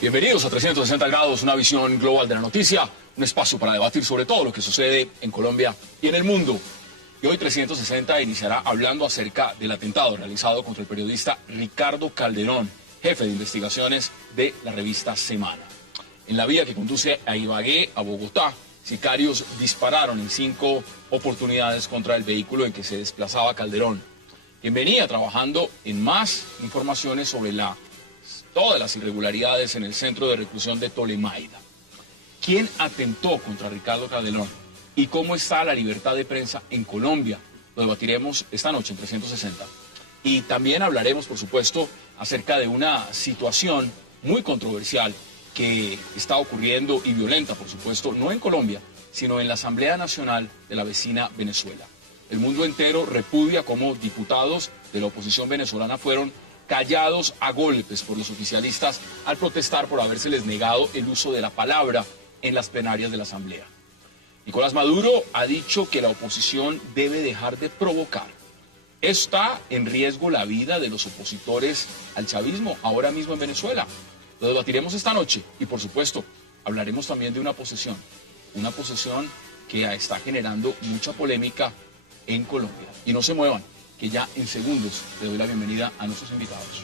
Bienvenidos a 360 grados, una visión global de la noticia, un espacio para debatir sobre todo lo que sucede en Colombia y en el mundo. Y hoy 360 iniciará hablando acerca del atentado realizado contra el periodista Ricardo Calderón, jefe de investigaciones de la revista Semana. En la vía que conduce a Ibagué, a Bogotá, sicarios dispararon en 5 oportunidades contra el vehículo en que se desplazaba Calderón, quien venía trabajando en más informaciones sobre todas las irregularidades en el centro de reclusión de Tolemaida. ¿Quién atentó contra Ricardo Calderón? ¿Y cómo está la libertad de prensa en Colombia? Lo debatiremos esta noche en 360. Y también hablaremos, por supuesto, acerca de una situación muy controversial que está ocurriendo y violenta, por supuesto, no en Colombia, sino en la Asamblea Nacional de la vecina Venezuela. El mundo entero repudia cómo diputados de la oposición venezolana fueron callados a golpes por los oficialistas al protestar por habérseles negado el uso de la palabra en las plenarias de la Asamblea. Nicolás Maduro ha dicho que la oposición debe dejar de provocar. ¿Está en riesgo la vida de los opositores al chavismo ahora mismo en Venezuela? Lo debatiremos esta noche y, por supuesto, hablaremos también de una posesión que está generando mucha polémica en Colombia. Y no se muevan, que ya en segundos le doy la bienvenida a nuestros invitados.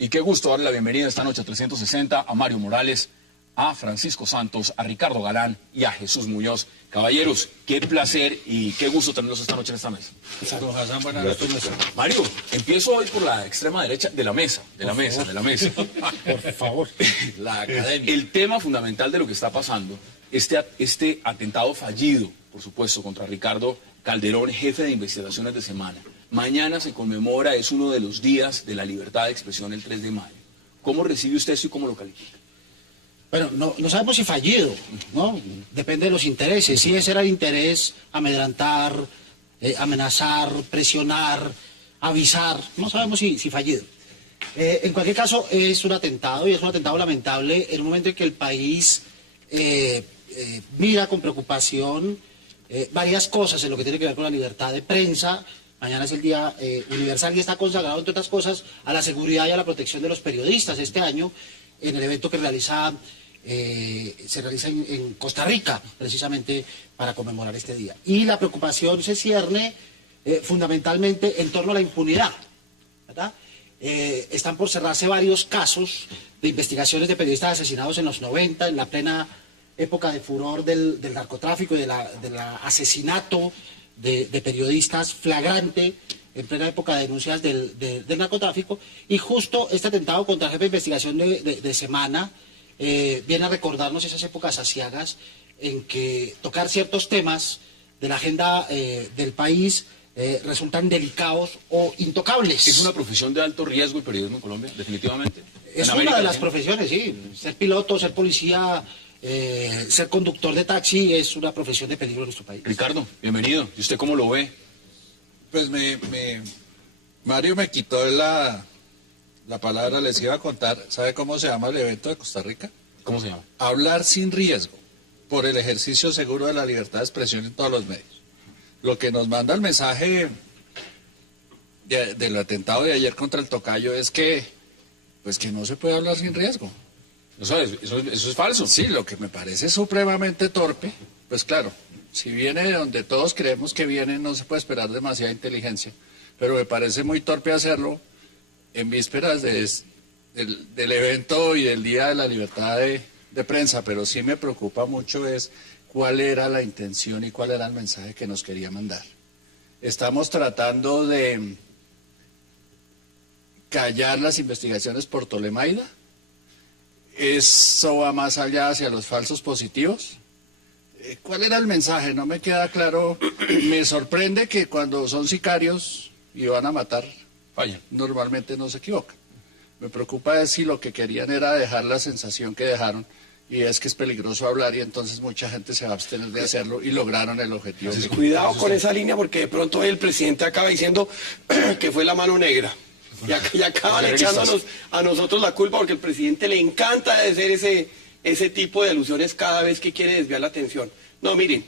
Y qué gusto darle la bienvenida esta noche a 360 a Mario Morales, a Francisco Santos, a Ricardo Galán y a Jesús Muñoz. Caballeros, qué placer y qué gusto tenerlos esta noche en esta mesa. Mario, empiezo hoy por la extrema derecha de la mesa, de la mesa. Por favor. La academia. El tema fundamental de lo que está pasando, este atentado fallido, por supuesto, contra Ricardo Calderón, jefe de investigaciones de Semana. Mañana se conmemora, es uno de los días de la libertad de expresión, el 3 de mayo. ¿Cómo recibe usted esto y cómo lo califica? Bueno, no sabemos si fallido, ¿no? Depende de los intereses. Si ese era el interés, amedrantar, amenazar, presionar, avisar, no sabemos si fallido. En cualquier caso, es un atentado y es un atentado lamentable en un momento en que el país mira con preocupación varias cosas en lo que tiene que ver con la libertad de prensa. Mañana es el Día Universal y está consagrado, entre otras cosas, a la seguridad y a la protección de los periodistas. Este año, en el evento que se realiza en Costa Rica, precisamente para conmemorar este día. Y la preocupación se cierne fundamentalmente en torno a la impunidad, ¿verdad? Están por cerrarse varios casos de investigaciones de periodistas asesinados en los 90, en la plena época de furor del narcotráfico y del asesinato de periodistas flagrante, en plena época de denuncias del narcotráfico, y justo este atentado contra el jefe de investigación de Semana viene a recordarnos esas épocas aciagas en que tocar ciertos temas de la agenda del país resultan delicados o intocables. ¿Es una profesión de alto riesgo el periodismo en Colombia, definitivamente? Es una de las profesiones, sí. Ser piloto, ser policía, ser conductor de taxi es una profesión de peligro en nuestro país. Ricardo, bienvenido. ¿Y usted cómo lo ve? Pues Mario me quitó la palabra, les iba a contar. ¿Sabe cómo se llama el evento de Costa Rica? ¿Cómo se llama? Hablar sin riesgo, por el ejercicio seguro de la libertad de expresión en todos los medios. Lo que nos manda el mensaje del atentado de ayer contra el tocayo es que no se puede hablar sin riesgo. Eso es falso. Sí, lo que me parece supremamente torpe, pues claro, si viene de donde todos creemos que viene, no se puede esperar demasiada inteligencia, pero me parece muy torpe hacerlo en vísperas del evento y del Día de la Libertad de Prensa, pero sí me preocupa mucho es cuál era la intención y cuál era el mensaje que nos quería mandar. Estamos tratando de callar las investigaciones por Tolemaida. ¿Eso va más allá hacia los falsos positivos? ¿Cuál era el mensaje? No me queda claro. Me sorprende que cuando son sicarios y van a matar, fallan. Normalmente no se equivocan. Me preocupa es si lo que querían era dejar la sensación que dejaron, y es que es peligroso hablar y entonces mucha gente se va a abstener de hacerlo y lograron el objetivo. Cuidado con esa línea porque de pronto el presidente acaba diciendo que fue la mano negra. Y acaban echándonos a nosotros la culpa porque el presidente le encanta hacer ese tipo de alusiones cada vez que quiere desviar la atención. No, miren,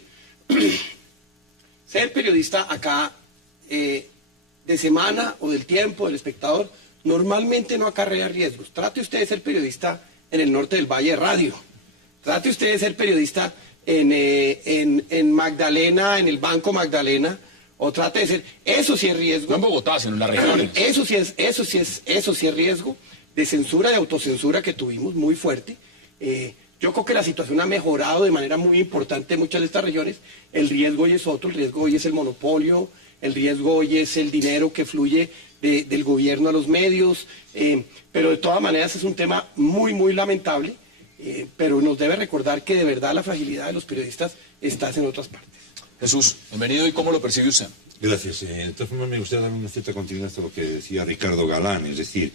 ser periodista acá de Semana o del Tiempo, del Espectador, normalmente no acarrea riesgos. Trate usted de ser periodista en el norte del Valle de Radio. Trate usted de ser periodista en Magdalena, en el Banco Magdalena, o trate de ser, eso sí es riesgo. No en Bogotá, sino en las regiones. Eso sí es riesgo de censura, de autocensura que tuvimos muy fuerte. Yo creo que la situación ha mejorado de manera muy importante en muchas de estas regiones. El riesgo hoy es otro, el riesgo hoy es el monopolio, el riesgo hoy es el dinero que fluye del gobierno a los medios, pero de todas maneras es un tema muy, muy lamentable, pero nos debe recordar que de verdad la fragilidad de los periodistas está en otras partes. Jesús, bienvenido, ¿y cómo lo percibe usted? Gracias. De todas formas, me gustaría dar una cierta continuidad a lo que decía Ricardo Galán, es decir,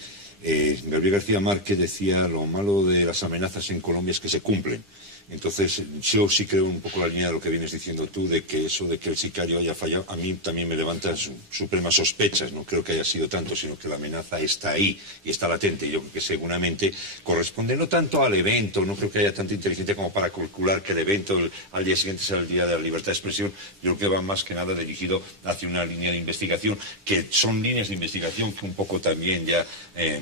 Gabriel García Márquez decía lo malo de las amenazas en Colombia es que se cumplen. Entonces, yo sí creo un poco la línea de lo que vienes diciendo tú, de que eso de que el sicario haya fallado, a mí también me levanta supremas sospechas. No creo que haya sido tanto, sino que la amenaza está ahí y está latente. Yo creo que seguramente corresponde no tanto al evento, no creo que haya tanta inteligencia como para calcular que el evento al día siguiente será el día de la libertad de expresión. Yo creo que va más que nada dirigido hacia una línea de investigación, que son líneas de investigación que un poco también ya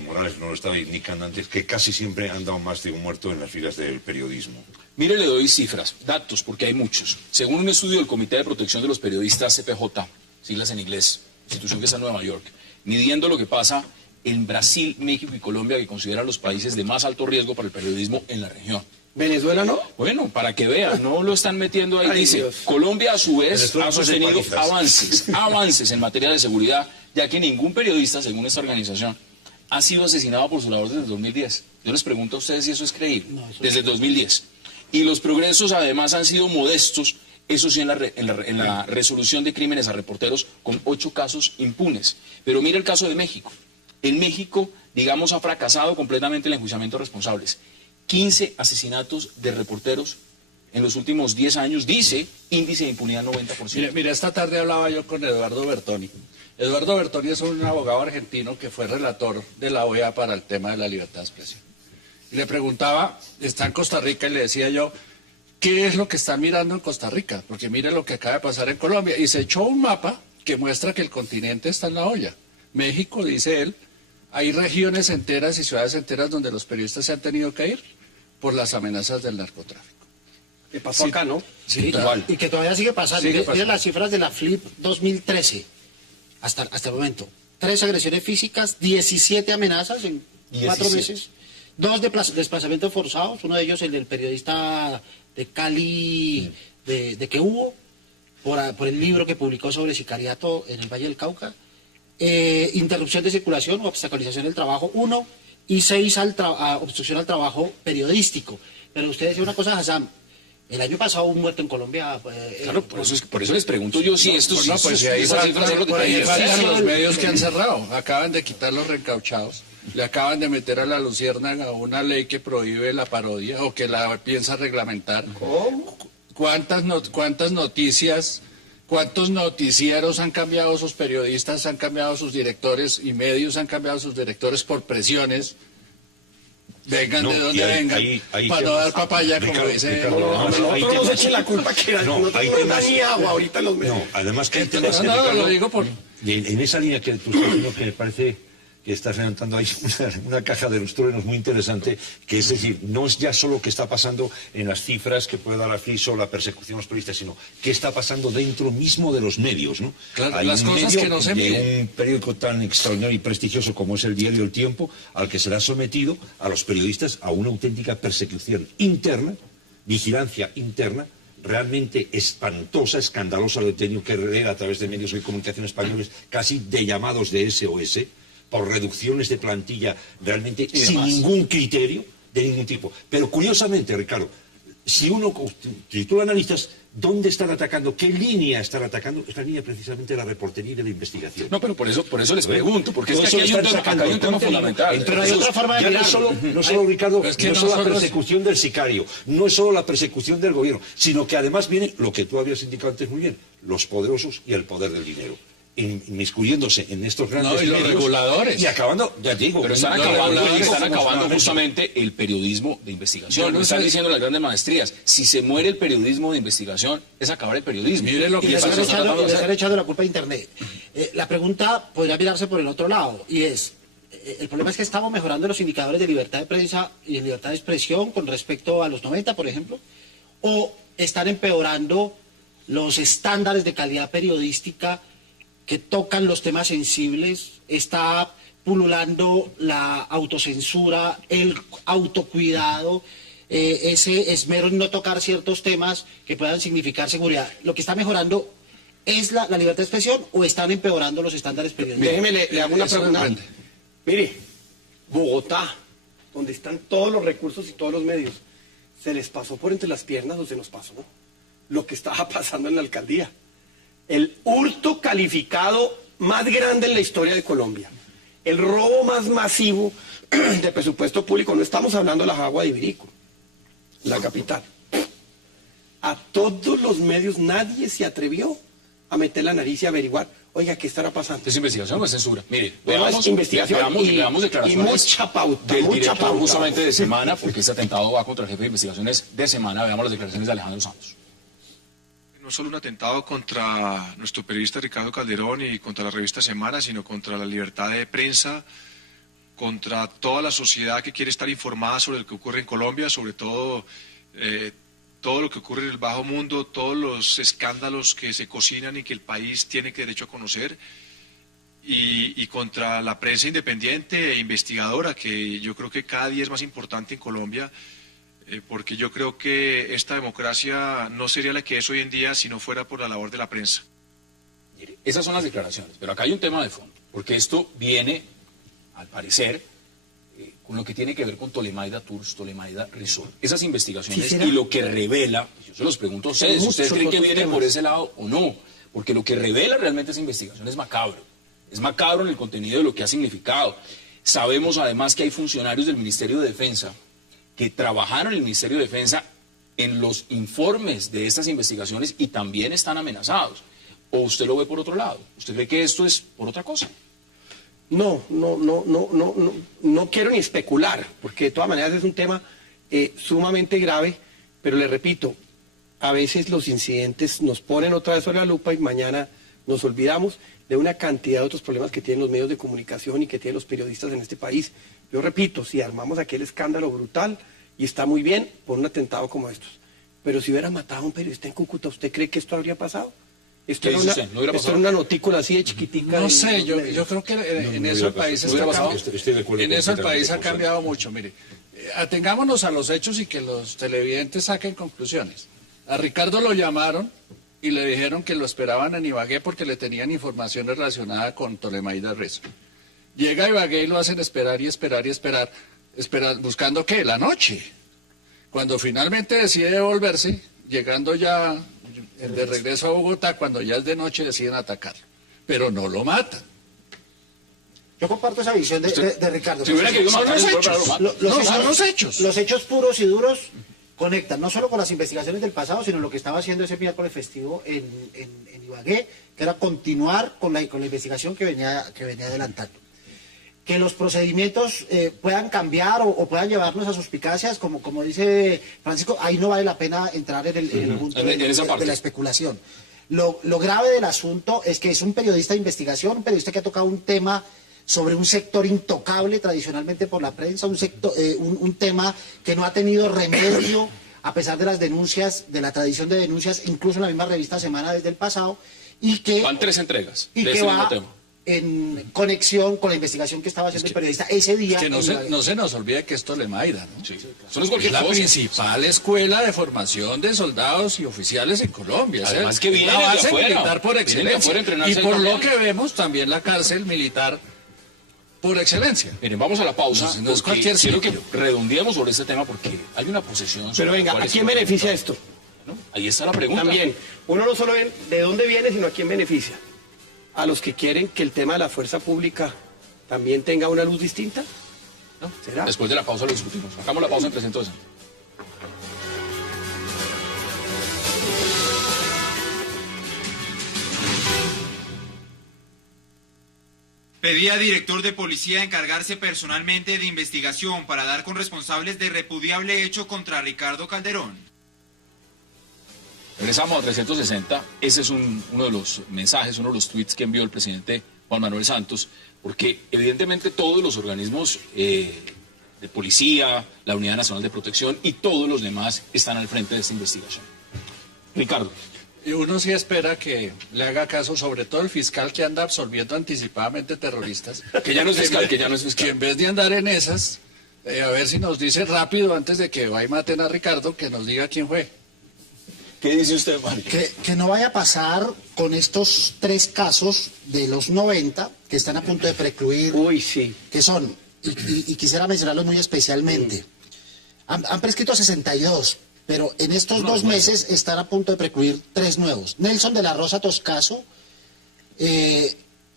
Morales nos lo estaba indicando antes, que casi siempre han dado más de un muerto en las filas del periodismo. Mire, le doy cifras, datos, porque hay muchos. Según un estudio del Comité de Protección de los Periodistas, CPJ, siglas en inglés, institución que está en Nueva York, midiendo lo que pasa en Brasil, México y Colombia, que consideran los países de más alto riesgo para el periodismo en la región. ¿Venezuela no? Bueno, para que vean, no lo están metiendo ahí. Ay, dice, Dios. Colombia a su vez Venezuela ha sostenido igualistas. avances en materia de seguridad, ya que ningún periodista, según esta organización, ha sido asesinado por su labor desde el 2010. Yo les pregunto a ustedes si eso es creíble. No, eso desde el 2010. Y los progresos además han sido modestos, eso sí, en la resolución de crímenes a reporteros, con 8 casos impunes. Pero mira el caso de México. En México, digamos, ha fracasado completamente el enjuiciamiento de responsables. 15 asesinatos de reporteros en los últimos 10 años, dice índice de impunidad 90%. Mira, esta tarde hablaba yo con Eduardo Bertoni. Eduardo Bertoni es un abogado argentino que fue relator de la OEA para el tema de la libertad de expresión. Y le preguntaba, está en Costa Rica, y le decía yo, ¿qué es lo que están mirando en Costa Rica? Porque mire lo que acaba de pasar en Colombia. Y se echó un mapa que muestra que el continente está en la olla. México, dice él, hay regiones enteras y ciudades enteras donde los periodistas se han tenido que ir por las amenazas del narcotráfico. ¿Qué pasó acá, no? Sí, igual. y que todavía sigue pasando. Sigue Miren pasando. las cifras de la FLIP 2013, hasta el momento. 3 agresiones físicas, 17 amenazas en 4 meses, 2 desplazamientos forzados, uno de ellos el del periodista de Cali, de que hubo, por el libro que publicó sobre sicariato en el Valle del Cauca, interrupción de circulación o obstaculización del trabajo, 1, y 6 a obstrucción al trabajo periodístico. Pero usted decía una cosa, Hassan, el año pasado hubo un muerto en Colombia. Claro, por eso les pregunto yo si estos No, pues si ahí esas cifras son lo que por ahí te faltan digo. los medios que han cerrado. Acaban de quitar los reencauchados. Le acaban de meter a la Luciérnaga una ley que prohíbe la parodia o que la piensa reglamentar. ¿Cómo? ¿Cuántas noticias, cuántos noticieros han cambiado sus periodistas, han cambiado sus directores y medios han cambiado sus directores por presiones? Vengan No, de donde y vengan, hay para no temas- dar papaya, como Ricardo, dice... Ricardo, No, además, nosotros hay no nos temas- echen la culpa que No, nosotros hay no nos da temas- ni agua ahorita en los medios. No, además que hay No, temas que, no, Ricardo, lo digo por... en esa línea que tú estás diciendo, que me parece que estás levantando ahí una caja de los truenos muy interesante, que es decir, no es ya solo qué está pasando en las cifras que puede dar la FLIP sobre la persecución a los periodistas, sino qué está pasando dentro mismo de los medios, ¿no? Claro, Hay las un cosas medio que no se de miden. un periódico tan extraordinario y prestigioso como es el diario El Tiempo, al que se le ha sometido a los periodistas a una auténtica persecución interna, vigilancia interna, realmente espantosa, escandalosa, lo he tenido que leer a través de medios de comunicación españoles, casi de llamados de SOS, por reducciones de plantilla realmente sin ningún criterio, de ningún tipo. Pero curiosamente, Ricardo, si tú lo analizas, ¿dónde están atacando? ¿Qué línea están atacando? Es la línea precisamente de la reportería y de la investigación. No, pero por eso les pregunto, porque es que Eso aquí hay un tema fundamental. Pero hay otra forma de Ya mirarlo. no solo Ricardo, es que no es solo la nosotros- persecución del sicario, no es solo la persecución del gobierno, sino que además viene lo que tú habías indicado antes muy bien, los poderosos y el poder del dinero, inmiscuyéndose en estos grandes No, y los medios reguladores. y acabando, ya te digo, Pero están Los acabando reguladores justamente el periodismo de investigación. Yo no Lo están sé. diciendo las grandes maestrías. Si se muere el periodismo de investigación, es acabar el periodismo. Mire lo que Y Y eso les se están está echando, tratando de les hacer. están echando la culpa a Internet. La pregunta podría mirarse por el otro lado, y es, el problema es que estamos mejorando los indicadores de libertad de prensa y de libertad de expresión con respecto a los 90, por ejemplo, o están empeorando los estándares de calidad periodística que tocan los temas sensibles, está pululando la autocensura, el autocuidado, ese esmero en no tocar ciertos temas que puedan significar seguridad. Lo que está mejorando es la libertad de expresión o están empeorando los estándares periodísticos. Déjeme, le hago una Eso pregunta. depende. Mire, Bogotá, donde están todos los recursos y todos los medios, ¿se les pasó por entre las piernas o se nos pasó lo que estaba pasando en la alcaldía? El hurto calificado más grande en la historia de Colombia. El robo más masivo de presupuesto público. No estamos hablando de la Jagua de Ibirico, la capital. A todos los medios nadie se atrevió a meter la nariz y averiguar, oiga, ¿qué estará pasando? ¿Es investigación o es censura? Mire, No, es investigación veamos declaraciones y mucha pauta, del mucha director pauta. justamente de semana, porque este atentado va contra el jefe de investigaciones de semana. Veamos las declaraciones de Alejandro Santos. No solo un atentado contra nuestro periodista Ricardo Calderón y contra la revista Semana, sino contra la libertad de prensa, contra toda la sociedad que quiere estar informada sobre lo que ocurre en Colombia, sobre todo todo lo que ocurre en el bajo mundo, todos los escándalos que se cocinan y que el país tiene derecho a conocer, y contra la prensa independiente e investigadora, que yo creo que cada día es más importante en Colombia, porque yo creo que esta democracia no sería la que es hoy en día si no fuera por la labor de la prensa. Mire, esas son las declaraciones, pero acá hay un tema de fondo, porque esto viene, al parecer, con lo que tiene que ver con Tolemaida Tours, Tolemaida Resort. Esas investigaciones ¿Sí será? y lo que revela, yo se los pregunto a ustedes, Son ¿ustedes creen muchos que otros viene temas. por ese lado o no? Porque lo que revela realmente esa investigación es macabro. Es macabro en el contenido de lo que ha significado. Sabemos además que hay funcionarios del Ministerio de Defensa que trabajaron en el Ministerio de Defensa en los informes de estas investigaciones y también están amenazados. ¿O usted lo ve por otro lado? ¿Usted cree que esto es por otra cosa? No quiero ni especular, porque de todas maneras es un tema sumamente grave, pero le repito, a veces los incidentes nos ponen otra vez sobre la lupa y mañana nos olvidamos de una cantidad de otros problemas que tienen los medios de comunicación y que tienen los periodistas en este país. Yo repito, si armamos aquel escándalo brutal, y está muy bien por un atentado como estos, pero si hubiera matado a un periodista en Cúcuta, ¿usted cree que esto habría pasado? Esto ¿Qué era dice una, usted? ¿No hubiera esto era pasado? una notícula así de chiquitica. No en sé, los yo medios. creo que en No eso el hubiera país pasado. Estoy de acuerdo en eso el completamente país ha con Santos. cambiado mucho. Mire, atengámonos a los hechos y que los televidentes saquen conclusiones. A Ricardo lo llamaron y le dijeron que lo esperaban en Ibagué porque le tenían información relacionada con Tolemaida Resort. Llega a Ibagué y lo hacen esperar y esperar y esperar, buscando ¿qué? La noche. Cuando finalmente decide devolverse, llegando ya de regreso a Bogotá, cuando ya es de noche deciden atacar, pero no lo matan. Yo comparto esa visión de Ricardo. Si hubiera querido Son matar, los es hechos. bravo, Son los hechos. Los hechos puros y duros conectan no solo con las investigaciones del pasado, sino lo que estaba haciendo ese miércoles festivo en Ibagué, que era continuar con la investigación que venía adelantando. Que los procedimientos puedan cambiar o puedan llevarnos a suspicacias, como dice Francisco, ahí no vale la pena entrar en el punto En esa parte. de la especulación. Lo grave del asunto es que es un periodista de investigación, un periodista que ha tocado un tema sobre un sector intocable tradicionalmente por la prensa, un tema que no ha tenido remedio a pesar de las denuncias, de la tradición de denuncias, incluso en la misma revista Semana desde el pasado, y que, Van 3 entregas y de que este mismo va tema. en conexión con la investigación que estaba haciendo el periodista ese día. Que en no Ibagué. se nos olvide que es Tolemaida, ¿no? Sí. Eso no es Es cualquier la cosa. principal escuela de formación de soldados y oficiales en Colombia. Además ¿sí? que vienen la de base afuera. militar por Vienen de excelencia. afuera a entrenarse Y por también. lo que vemos, también la cárcel militar por excelencia. Miren, vamos a la pausa. No es porque cualquier quiero que sitio. redondeemos sobre este tema porque hay una posesión. Pero sobre venga, cuál ¿a es quién el beneficia resultado, esto? ¿no? Ahí está la pregunta. También, uno no solo ve de dónde viene, sino a quién beneficia. A los que quieren que el tema de la fuerza pública también tenga una luz distinta. ¿No? ¿Será? Después de la pausa lo discutimos. Hagamos la pausa en 360. Pedía director de policía encargarse personalmente de investigación para dar con responsables de repudiable hecho contra Ricardo Calderón. Regresamos a 360. Ese es uno de los mensajes, uno de los tweets que envió el presidente Juan Manuel Santos, porque evidentemente todos los organismos de policía, la Unidad Nacional de Protección y todos los demás están al frente de esta investigación. Ricardo. Y uno sí espera que le haga caso, sobre todo el fiscal que anda absolviendo anticipadamente terroristas. Que ya no es fiscal, que ya no es fiscal. Que en vez de andar en esas, a ver si nos dice rápido, antes de que vaya y maten a Ricardo, que nos diga quién fue. ¿Qué dice usted, Mario? Que no vaya a pasar con estos 3 casos de los 90 que están a punto de precluir, Uy, sí. que son, y quisiera mencionarlos muy especialmente, han prescrito 62, pero en estos 2 meses están a punto de precluir 3 nuevos. Nelson de la Rosa Toscaso,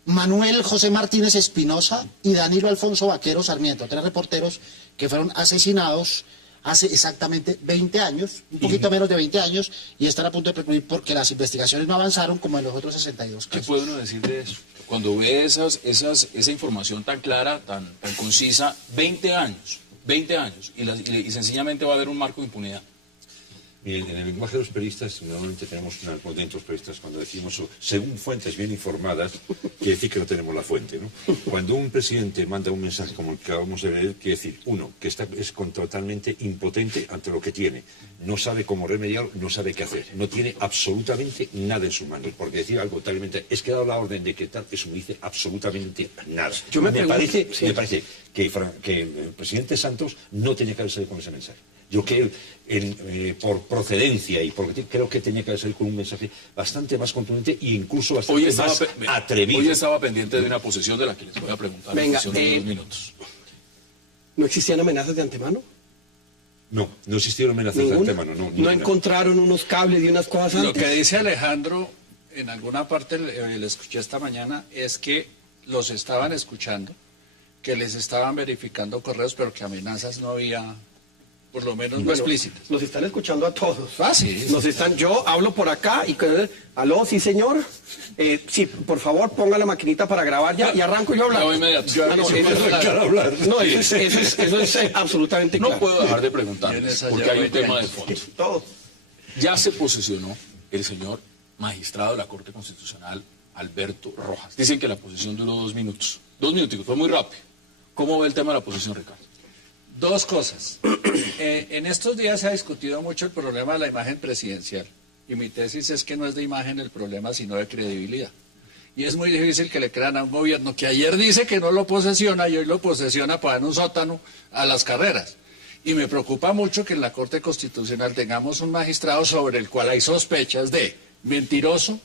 Manuel José Martínez Espinosa y Danilo Alfonso Vaquero Sarmiento, 3 reporteros que fueron asesinados hace exactamente 20 años, un poquito menos de 20 años, y están a punto de precluir porque las investigaciones no avanzaron como en los otros 62 ¿Qué casos. puede uno decir de eso? Cuando ve esa información tan clara, tan concisa, 20 años, y sencillamente va a haber un marco de impunidad. Miren, en el lenguaje de los periodistas, normalmente tenemos una corriente de los periodistas cuando decimos, según fuentes bien informadas, quiere decir que no tenemos la fuente, ¿no? Cuando un presidente manda un mensaje como el que acabamos de leer, quiere decir, uno, que es totalmente impotente ante lo que tiene, no sabe cómo remediarlo, no sabe qué hacer, no tiene absolutamente nada en sus manos, porque decir algo talmente, es que ha dado la orden de que tal, eso no dice absolutamente nada. Yo me parece que el presidente Santos no tenía que haber salido con ese mensaje. Yo que por procedencia y porque creo que tenía que haber salido con un mensaje bastante más contundente e incluso bastante más atrevido. Hoy estaba pendiente de una posesión de la que les voy a preguntar Venga, en cuestión de 2 minutos. ¿No existían amenazas de antemano? No existieron amenazas de ¿Ninguna? antemano. ¿No ninguna. encontraron unos cables y unas cosas Lo antes? que dice Alejandro, en alguna parte le escuché esta mañana, es que los estaban escuchando, que les estaban verificando correos, pero que amenazas no había, por lo menos no explícitas. Nos están escuchando a todos. Sí. Yo hablo por acá y aló, sí señor. Sí, por favor ponga la maquinita para grabar ya y arranco yo a hablar. No, inmediato. Eso es absolutamente No claro. puedo dejar de preguntar, Tienes allá porque hay un 20 tema de años. fondo. Todo. Ya se posesionó el señor magistrado de la Corte Constitucional, Alberto Rojas. Dicen que la posesión duró 2 minutos. 2 minutos, fue muy rápido. ¿Cómo ve el tema de la posesión, Ricardo? 2 cosas. En estos días se ha discutido mucho el problema de la imagen presidencial. Y mi tesis es que no es de imagen el problema, sino de credibilidad. Y es muy difícil que le crean a un gobierno que ayer dice que no lo posesiona y hoy lo posesiona para en un sótano a las carreras. Y me preocupa mucho que en la Corte Constitucional tengamos un magistrado sobre el cual hay sospechas de mentiroso,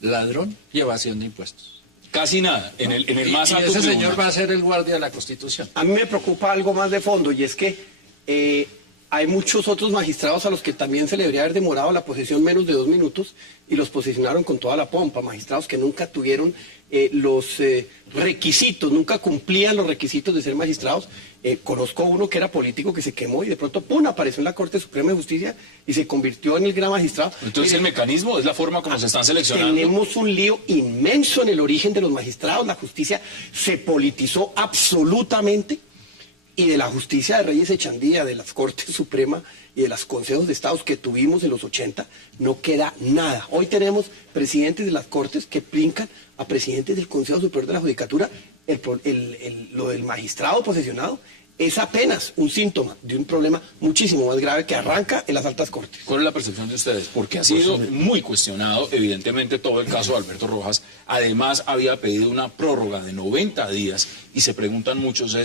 ladrón y evasión de impuestos. Casi nada, en el más Y alto ese tribunal. señor va a ser el guardia de la Constitución. A mí me preocupa algo más de fondo y es que hay muchos otros magistrados a los que también se le debería haber demorado la posesión menos de 2 minutos y los posesionaron con toda la pompa. Magistrados que nunca tuvieron los requisitos, nunca cumplían los requisitos de ser magistrados. Conozco uno que era político que se quemó y de pronto ¡pum! Apareció en la Corte Suprema de Justicia y se convirtió en el gran magistrado. Entonces Mire, el mecanismo es la forma como se están seleccionando. tenemos un lío inmenso en el origen de los magistrados. La justicia se politizó absolutamente y de la justicia de Reyes Echandía, de las Cortes Suprema y de los consejos de estados que tuvimos en los 80, no queda nada. Hoy tenemos presidentes de las Cortes que brincan a presidentes del Consejo Superior de la Judicatura. Lo del magistrado posesionado es apenas un síntoma de un problema muchísimo más grave que arranca en las altas cortes. ¿Cuál es la percepción de ustedes? Porque ha sido muy cuestionado, evidentemente, todo el caso de Alberto Rojas. Además, había pedido una prórroga de 90 días y se preguntan muchos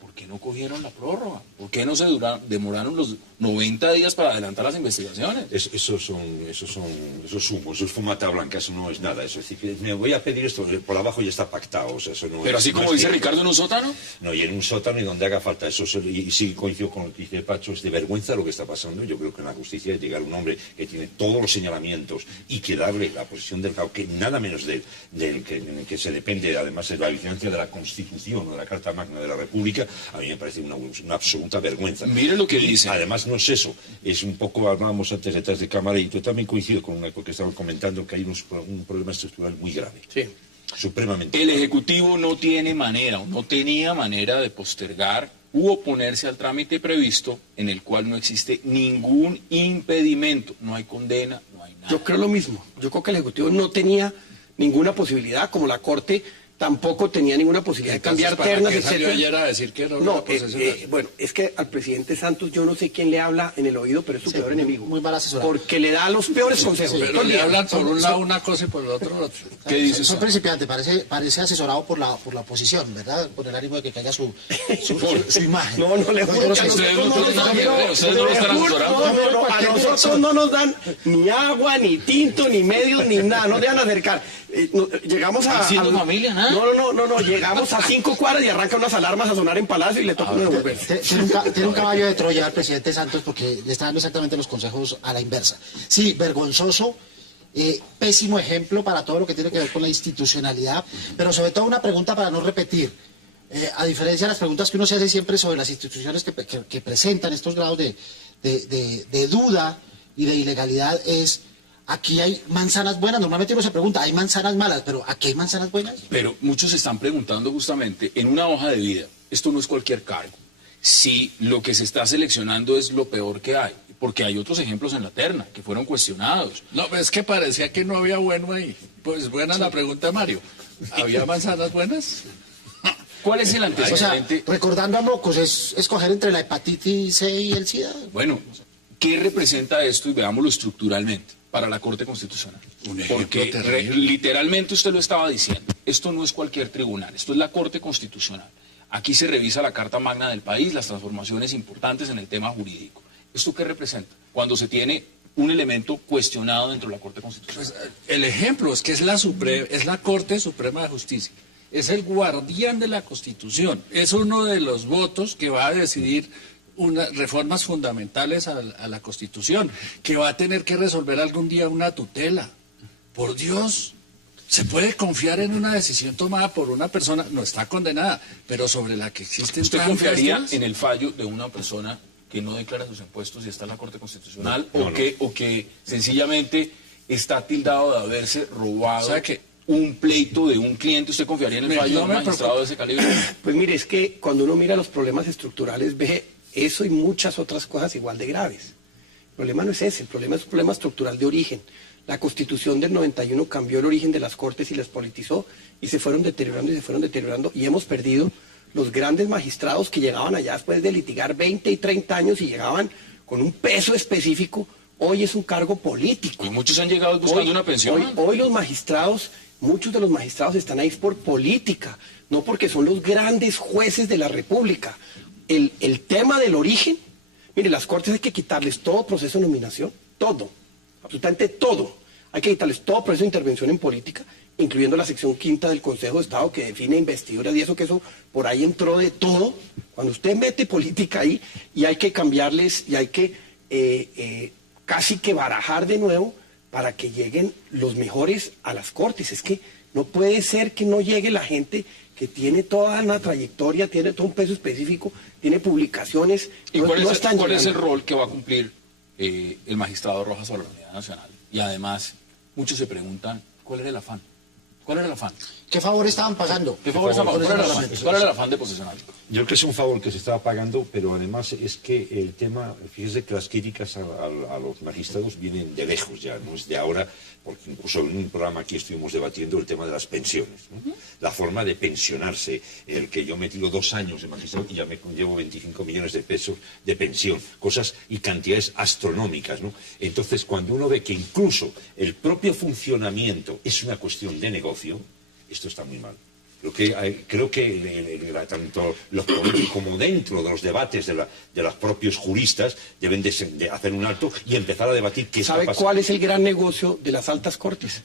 ¿por qué no cogieron la prórroga? ¿Por qué no se demoraron los 90 días para adelantar las investigaciones. Eso es humo, eso es fumata blanca, eso no es nada. Eso es decir, me voy a pedir esto, por abajo ya está pactado. O sea, eso no Pero es, así no como es dice que- Ricardo, en un sótano. No, y en un sótano y donde haga falta. Y sí coincido con lo que dice Pacho, es de vergüenza lo que está pasando. Yo creo que en la justicia llegar un hombre que tiene todos los señalamientos y que darle la posesión del cabo, que nada menos del que se depende, además, de la vigilancia de la Constitución o de la Carta Magna de la República, a mí me parece una absoluta vergüenza. Mire lo que Y, dice. Además, no es eso, es un poco, hablábamos antes detrás de cámara, y yo también coincido con una cosa que estaba comentando, que hay un problema estructural muy grave. Sí. Supremamente El grave. Ejecutivo no tiene manera o no tenía manera de postergar u oponerse al trámite previsto en el cual no existe ningún impedimento, no hay condena, no hay nada. Yo creo lo mismo. Yo creo que el Ejecutivo no tenía ninguna posibilidad, como la Corte tampoco tenía ninguna posibilidad de cambiar Entonces, ¿para ternas, qué salió etcétera. ayer a decir que era una No, posesión? bueno, es que al presidente Santos yo no sé quién le habla en el oído, pero es su Sí, peor enemigo. muy mal asesorado. Porque le da los peores consejos. Pero Todo el le día. hablan por un lado una cosa y por el otro otra. ¿Qué dice Son usted? principiantes, parece asesorado por la oposición, ¿verdad? Con el ánimo de que caiga su imagen. No, no le juro que a Ustedes nosotros no tienen nada que ver, ustedes no lo están le juro, asesorando. no, a nosotros no nos dan ni agua, ni tinto, ni medios, ni nada, no dejan acercar. Llegamos a... Siendo familia, nada. No, llegamos a 5 cuadras y arrancan unas alarmas a sonar en Palacio y le toca uno devolverse. Tiene un caballo de Troya el presidente Santos porque le está dando exactamente los consejos a la inversa. Sí, vergonzoso, pésimo ejemplo para todo lo que tiene que ver con la institucionalidad, pero sobre todo una pregunta para no repetir. A diferencia de las preguntas que uno se hace siempre sobre las instituciones que presentan estos grados de duda y de ilegalidad es... Aquí hay manzanas buenas, normalmente uno se pregunta, ¿hay manzanas malas? Pero ¿aquí hay manzanas buenas? Pero muchos se están preguntando justamente, en una hoja de vida, esto no es cualquier cargo, si lo que se está seleccionando es lo peor que hay, porque hay otros ejemplos en la terna que fueron cuestionados. No, es que parecía que no había bueno ahí. Pues buena la pregunta de Mario. ¿Había manzanas buenas? ¿Cuál es el O sea, antecedente? recordando a Mocos, es escoger entre la hepatitis C y el SIDA. Bueno, ¿qué representa esto? Y veámoslo estructuralmente para la Corte Constitucional. Un ejemplo Porque terrible. literalmente usted lo estaba diciendo, esto no es cualquier tribunal, esto es la Corte Constitucional. Aquí se revisa la Carta Magna del país, las transformaciones importantes en el tema jurídico. ¿Esto qué representa? Cuando se tiene un elemento cuestionado dentro de la Corte Constitucional. Pues, el ejemplo es que es la Corte Suprema de Justicia. Es el guardián de la Constitución. Es uno de los votos que va a decidir unas reformas fundamentales a la Constitución, que va a tener que resolver algún día una tutela. Por Dios, ¿se puede confiar en una decisión tomada por una persona? No está condenada, pero sobre la que existen ¿Usted tantas confiaría dudas? en el fallo de una persona que no declara sus impuestos y está en la Corte Constitucional No, o que sencillamente está tildado de haberse robado O sea que- un pleito de un cliente? ¿Usted confiaría en el fallo de un magistrado de ese calibre? Pues mire, es que cuando uno mira los problemas estructurales ve eso y muchas otras cosas igual de graves. El problema no es ese, el problema es un problema estructural de origen. La Constitución del 91 cambió el origen de las Cortes y las politizó y se fueron deteriorando y hemos perdido los grandes magistrados que llegaban allá después de litigar 20 y 30 años y llegaban con un peso específico. Hoy es un cargo político. Y muchos han llegado buscando una pensión. Hoy los magistrados, muchos de los magistrados están ahí por política, no porque son los grandes jueces de la República. El tema del origen, mire, las Cortes hay que quitarles todo proceso de nominación, todo, absolutamente todo. Hay que quitarles todo proceso de intervención en política, incluyendo la sección 5ª del Consejo de Estado que define investiduras y eso, que eso por ahí entró de todo. Cuando usted mete política ahí y hay que cambiarles y hay que casi que barajar de nuevo para que lleguen los mejores a las Cortes. Es que no puede ser que no llegue la gente que tiene toda una trayectoria, tiene todo un peso específico, tiene publicaciones. ¿Y no- cuál, no es, están cuál es el llegando. rol que va a cumplir el magistrado Rojas sobre la Unidad Nacional? Y además, muchos se preguntan, ¿cuál era el afán? ¿Cuál era el afán? ¿Qué favor estaban pagando? ¿Qué favor estaban Con ese pagando? ¿Cuál era el afán? reglamento. ¿Cuál era el afán de posesionario? Yo creo que es un favor que se estaba pagando, pero además es que el tema, fíjese que las críticas a los magistrados vienen de lejos ya, no es de ahora, porque incluso en un programa aquí estuvimos debatiendo el tema de las pensiones, ¿no? La forma de pensionarse, el que yo he metido 2 años de magistrado y ya me llevo 25 millones de pesos de pensión, cosas y cantidades astronómicas, ¿no? Entonces, cuando uno ve que incluso el propio funcionamiento es una cuestión de negocio, esto está muy mal. Creo que tanto los políticos como dentro de los debates de los propios juristas deben de hacer un alto y empezar a debatir qué está pasando. ¿Sabe cuál es el gran negocio de las altas cortes?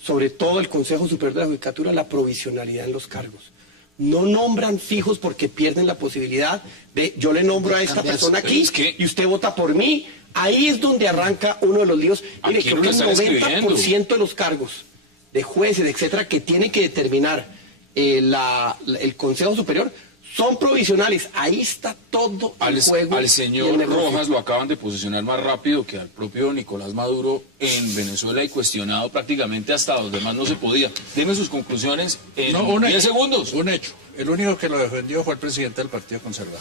Sobre todo el Consejo Superior de la Judicatura, la provisionalidad en los cargos. No nombran fijos porque pierden la posibilidad de yo le nombro a esta persona aquí y usted vota por mí. Ahí es donde arranca uno de los líos. Mire, creo que el 90% de los cargos de jueces, etcétera, que tiene que determinar el Consejo Superior son provisionales. Ahí está todo el juego. Al señor Rojas lo acaban de posicionar más rápido que al propio Nicolás Maduro en Venezuela y cuestionado prácticamente hasta los demás no se podía. Deme sus conclusiones en 10 segundos. Un hecho. El único que lo defendió fue el presidente del Partido Conservador.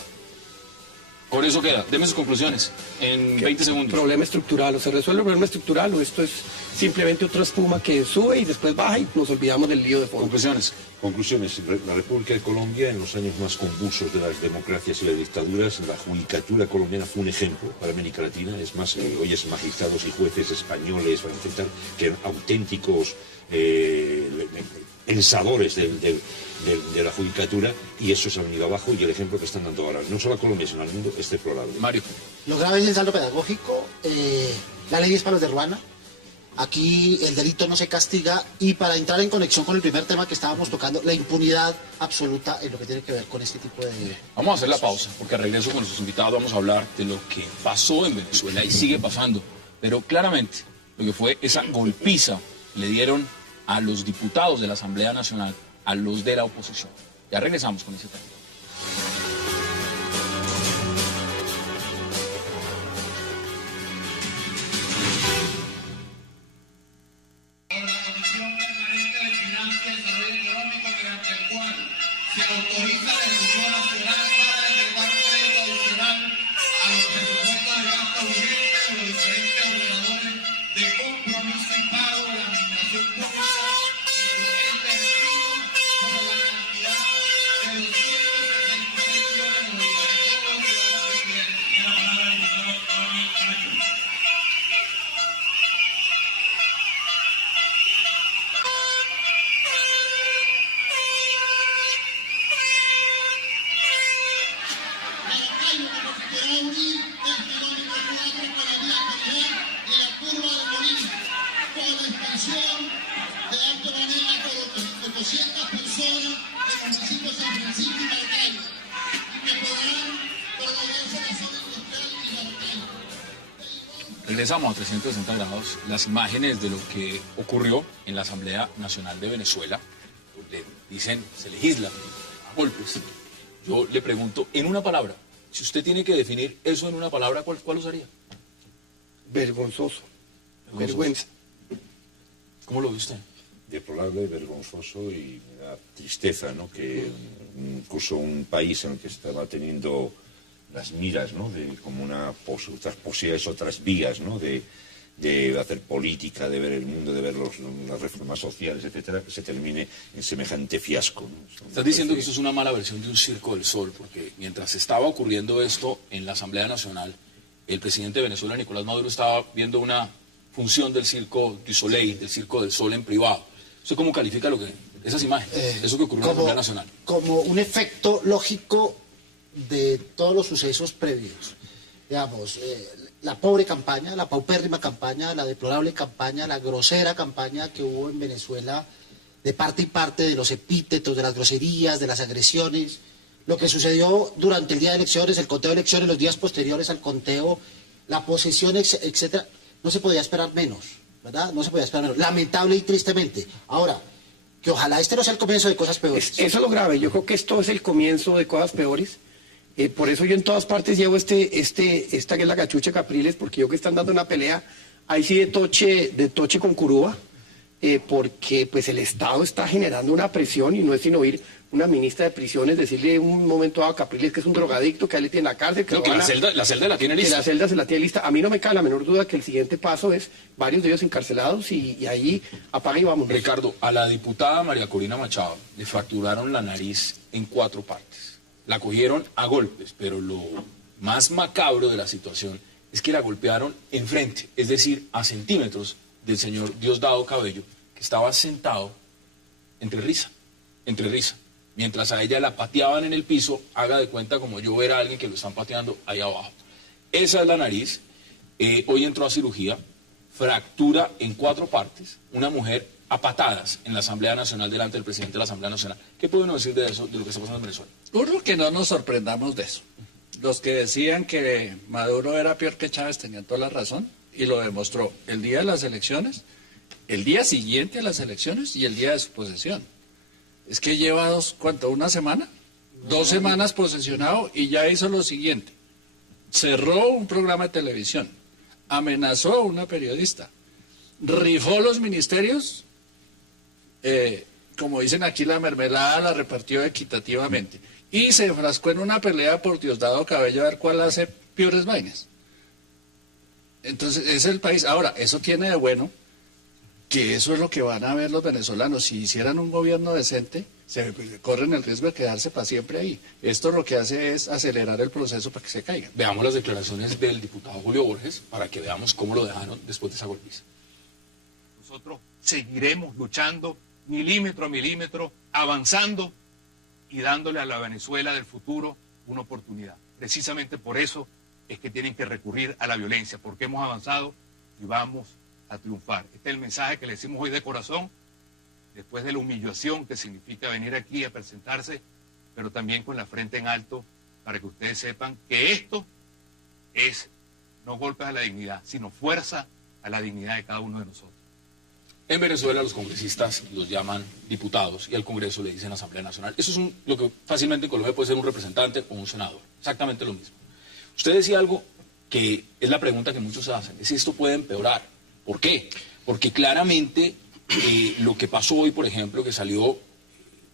Por eso queda. Deme sus conclusiones en 20 segundos. Problema estructural. O se resuelve el problema estructural o esto es simplemente otra espuma que sube y después baja y nos olvidamos del lío de fondo. Conclusiones. Conclusiones. La República de Colombia, en los años más convulsos de las democracias y las dictaduras, la judicatura colombiana fue un ejemplo para América Latina. Es más, hoy es magistrados y jueces españoles, franceses, que eran auténticos pensadores de la judicatura, y eso se ha venido abajo, y el ejemplo que están dando ahora, no solo a Colombia, sino al mundo, es deplorable. Mario. Lo grave es el saldo pedagógico, la ley es para los de Ruana. Aquí el delito no se castiga, y para entrar en conexión con el primer tema que estábamos tocando, la impunidad absoluta en lo que tiene que ver con este tipo de... Vamos a hacer la pausa, porque al regreso con nuestros invitados vamos a hablar de lo que pasó en Venezuela y sigue pasando, pero claramente lo que fue esa golpiza que le dieron a los diputados de la Asamblea Nacional, a los de la oposición. Ya regresamos con ese tema. Se autoriza la ejecución nacional para decretar crédito adicional a los presupuestos de gasto vigente de los diferentes ordenadores de compromiso y pago de la administración pública y los entes activos como la cantidad de 266 millones de los diferentes ciudadanos residentes. En la palabra del diputado Ronald Cacho. Regresamos a 360 grados, las imágenes de lo que ocurrió en la Asamblea Nacional de Venezuela, donde dicen se legisla a golpes. Yo le pregunto, en una palabra, si usted tiene que definir eso en una palabra, ¿cuál usaría? Vergonzoso. Vergüenza. ¿Cómo lo ve usted? Deplorable, vergonzoso, y me da tristeza, ¿no? Que incluso un país en el que estaba teniendo las miras, ¿no? De como otras posibilidades, otras vías, ¿no? De hacer política, de ver el mundo, de ver las reformas sociales, etcétera, que se termine en semejante fiasco, ¿no? Estás diciendo que esto es una mala versión de un circo del sol, porque mientras estaba ocurriendo esto en la Asamblea Nacional, el presidente de Venezuela, Nicolás Maduro, estaba viendo una función del Circo du Soleil, del Circo del Sol en privado. ¿Usted cómo califica esas imágenes, eso que ocurrió en la Asamblea Nacional? Como un efecto lógico de todos los sucesos previos. Digamos, la pobre campaña, la paupérrima campaña, la deplorable campaña, la grosera campaña que hubo en Venezuela de parte y parte, de los epítetos, de las groserías, de las agresiones, lo que sucedió durante el día de elecciones, el conteo de elecciones, los días posteriores al conteo, la posesión, etcétera, no se podía esperar menos, ¿verdad? No se podía esperar menos, lamentable y tristemente. Ahora, que ojalá este no sea el comienzo de cosas peores. Eso es lo grave, yo creo que esto es el comienzo de cosas peores. Por eso yo en todas partes llevo esta que es la cachucha Capriles, porque yo que están dando una pelea, ahí sí de toche con Curuba, porque pues el Estado está generando una presión y no es sino oír una ministra de prisiones decirle un momento a Capriles que es un drogadicto, que a él le tiene la cárcel, que, no, que la celda la tiene lista. Que la celda se la tiene lista. A mí no me cabe la menor duda que el siguiente paso es varios de ellos encarcelados y ahí apaga y vamos. Ricardo, a la diputada María Corina Machado le fracturaron la nariz en 4 partes. La cogieron a golpes, pero lo más macabro de la situación es que la golpearon enfrente, es decir, a centímetros del señor Diosdado Cabello, que estaba sentado entre risa. entre risa. Mientras a ella la pateaban en el piso, haga de cuenta como yo ver a alguien que lo están pateando ahí abajo. Esa es la nariz. Hoy entró a cirugía, fractura en 4 partes, una mujer a patadas en la Asamblea Nacional delante del presidente de la Asamblea Nacional. ¿Qué podemos decir de eso, de lo que está pasando en Venezuela? Uno, que no nos sorprendamos de eso. Los que decían que Maduro era peor que Chávez tenían toda la razón, y lo demostró el día de las elecciones, el día siguiente a las elecciones y el día de su posesión. Es que lleva ¿una semana? 2 semanas posesionado y ya hizo lo siguiente. Cerró un programa de televisión, amenazó a una periodista, rifó los ministerios, como dicen aquí, la mermelada la repartió equitativamente, y se enfrascó en una pelea por Diosdado Cabello a ver cuál hace peores vainas. Entonces, ese es el país. Ahora, eso tiene de bueno que eso es lo que van a ver los venezolanos. Si hicieran un gobierno decente, se corren el riesgo de quedarse para siempre ahí. Esto lo que hace es acelerar el proceso para que se caiga. Veamos las declaraciones del diputado Julio Borges para que veamos cómo lo dejaron después de esa golpiza. Nosotros seguiremos luchando milímetro a milímetro, avanzando y dándole a la Venezuela del futuro una oportunidad. Precisamente por eso es que tienen que recurrir a la violencia, porque hemos avanzado y vamos a triunfar. Este es el mensaje que le decimos hoy de corazón, después de la humillación que significa venir aquí a presentarse, pero también con la frente en alto, para que ustedes sepan que esto es no golpes a la dignidad, sino fuerza a la dignidad de cada uno de nosotros. En Venezuela los congresistas los llaman diputados y al Congreso le dicen Asamblea Nacional. Eso es lo que fácilmente en Colombia puede ser un representante o un senador, exactamente lo mismo. Usted decía algo que es la pregunta que muchos hacen, es si esto puede empeorar. ¿Por qué? Porque claramente lo que pasó hoy, por ejemplo, que salió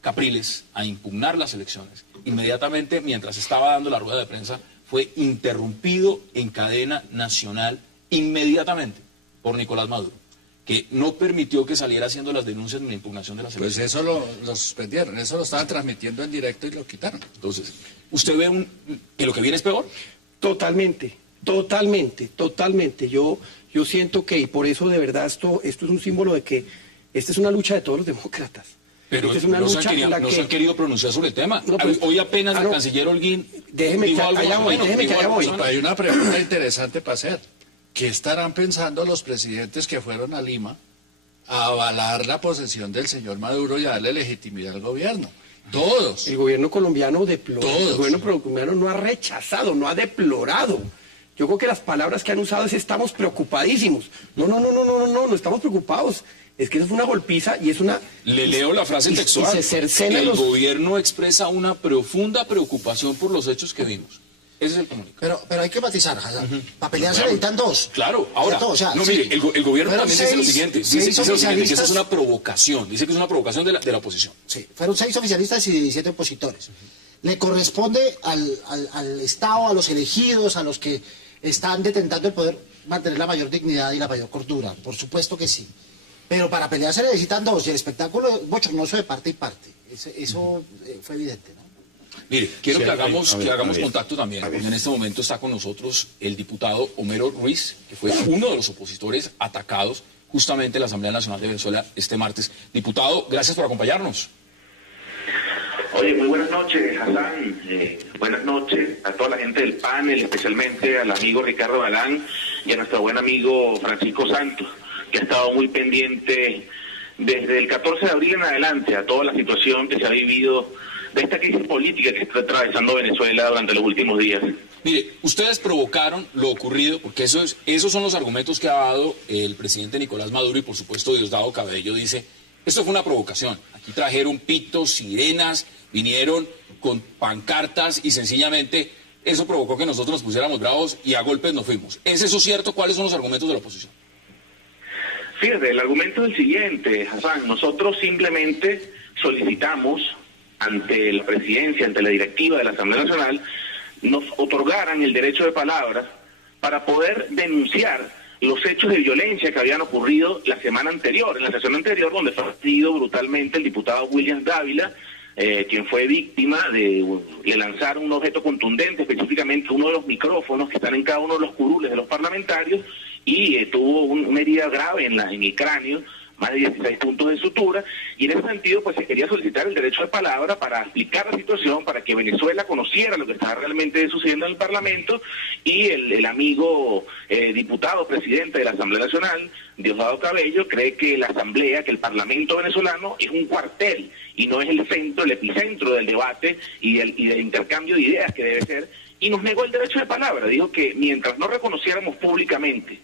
Capriles a impugnar las elecciones, inmediatamente mientras estaba dando la rueda de prensa, fue interrumpido en cadena nacional inmediatamente por Nicolás Maduro, que no permitió que saliera haciendo las denuncias de la impugnación de las elecciones. Pues eso lo suspendieron, eso lo estaban transmitiendo en directo y lo quitaron. Entonces, ¿usted ve que lo que viene es peor? Totalmente. Yo siento que, y por eso de verdad esto es un símbolo de que esta es una lucha de todos los demócratas. Pero esta es una lucha en la no que... se han querido pronunciar sobre el tema. No, pues, hoy apenas el canciller Holguín déjeme dijo algo allá voy, bueno, déjeme que allá voy. Hay una pregunta interesante para hacer. ¿Qué estarán pensando los presidentes que fueron a Lima a avalar la posesión del señor Maduro y a darle legitimidad al gobierno? Todos. El gobierno colombiano deploró. Todos. El gobierno colombiano no ha rechazado, no ha deplorado. Yo creo que las palabras que han usado es estamos preocupadísimos. No estamos preocupados. Es que eso es una golpiza y es una... Le leo la frase textual. Y se cercenan el los... gobierno expresa una profunda preocupación por los hechos que vimos. Ese es el comunicado. Pero hay que matizar, Hassan. Para pelear se necesitan 2. Claro, ahora, ¿cierto? O sea, no, sí. mire, el gobierno Fueron también dice lo siguiente, dice que esa es una provocación, dice que es una provocación de la oposición. Sí, fueron 6 oficialistas y 17 opositores. Le corresponde al Estado, a los elegidos, a los que están detentando el poder, mantener la mayor dignidad y la mayor cordura. Por supuesto que sí. Pero para pelear se necesitan 2, y el espectáculo es bochornoso de parte y parte. Eso fue evidente, ¿no? Mire, quiero Sí, que hagamos a ver. contacto también, porque en este momento está con nosotros el diputado Homero Ruiz, que fue uno de los opositores atacados justamente en la Asamblea Nacional de Venezuela este martes. Diputado, gracias por acompañarnos. Oye, muy buenas noches, Hassan. Buenas noches a toda la gente del panel, especialmente al amigo Ricardo Galán y a nuestro buen amigo Francisco Santos, que ha estado muy pendiente desde el 14 de abril en adelante a toda la situación que se ha vivido de esta crisis política que está atravesando Venezuela durante los últimos días. Mire, ustedes provocaron lo ocurrido, porque esos son los argumentos que ha dado el presidente Nicolás Maduro y por supuesto Diosdado Cabello dice, esto fue una provocación. Aquí trajeron pitos, sirenas, vinieron con pancartas y sencillamente eso provocó que nosotros nos pusiéramos bravos y a golpes nos fuimos. ¿Es eso cierto? ¿Cuáles son los argumentos de la oposición? Fíjate, el argumento es el siguiente, Hassan. Nosotros simplemente solicitamos ante la presidencia, ante la directiva de la Asamblea Nacional, nos otorgaran el derecho de palabra para poder denunciar los hechos de violencia que habían ocurrido la semana anterior, en la sesión anterior, donde fue herido brutalmente el diputado William Dávila, quien fue víctima le lanzaron un objeto contundente, específicamente uno de los micrófonos que están en cada uno de los curules de los parlamentarios, y tuvo una herida grave en el cráneo, más de 16 puntos de sutura, y en ese sentido pues se quería solicitar el derecho de palabra para explicar la situación, para que Venezuela conociera lo que estaba realmente sucediendo en el Parlamento, y el amigo diputado presidente de la Asamblea Nacional, Diosdado Cabello, cree que la Asamblea, que el Parlamento venezolano es un cuartel y no es el centro, el epicentro del debate y del intercambio de ideas que debe ser, y nos negó el derecho de palabra. Dijo que mientras no reconociéramos públicamente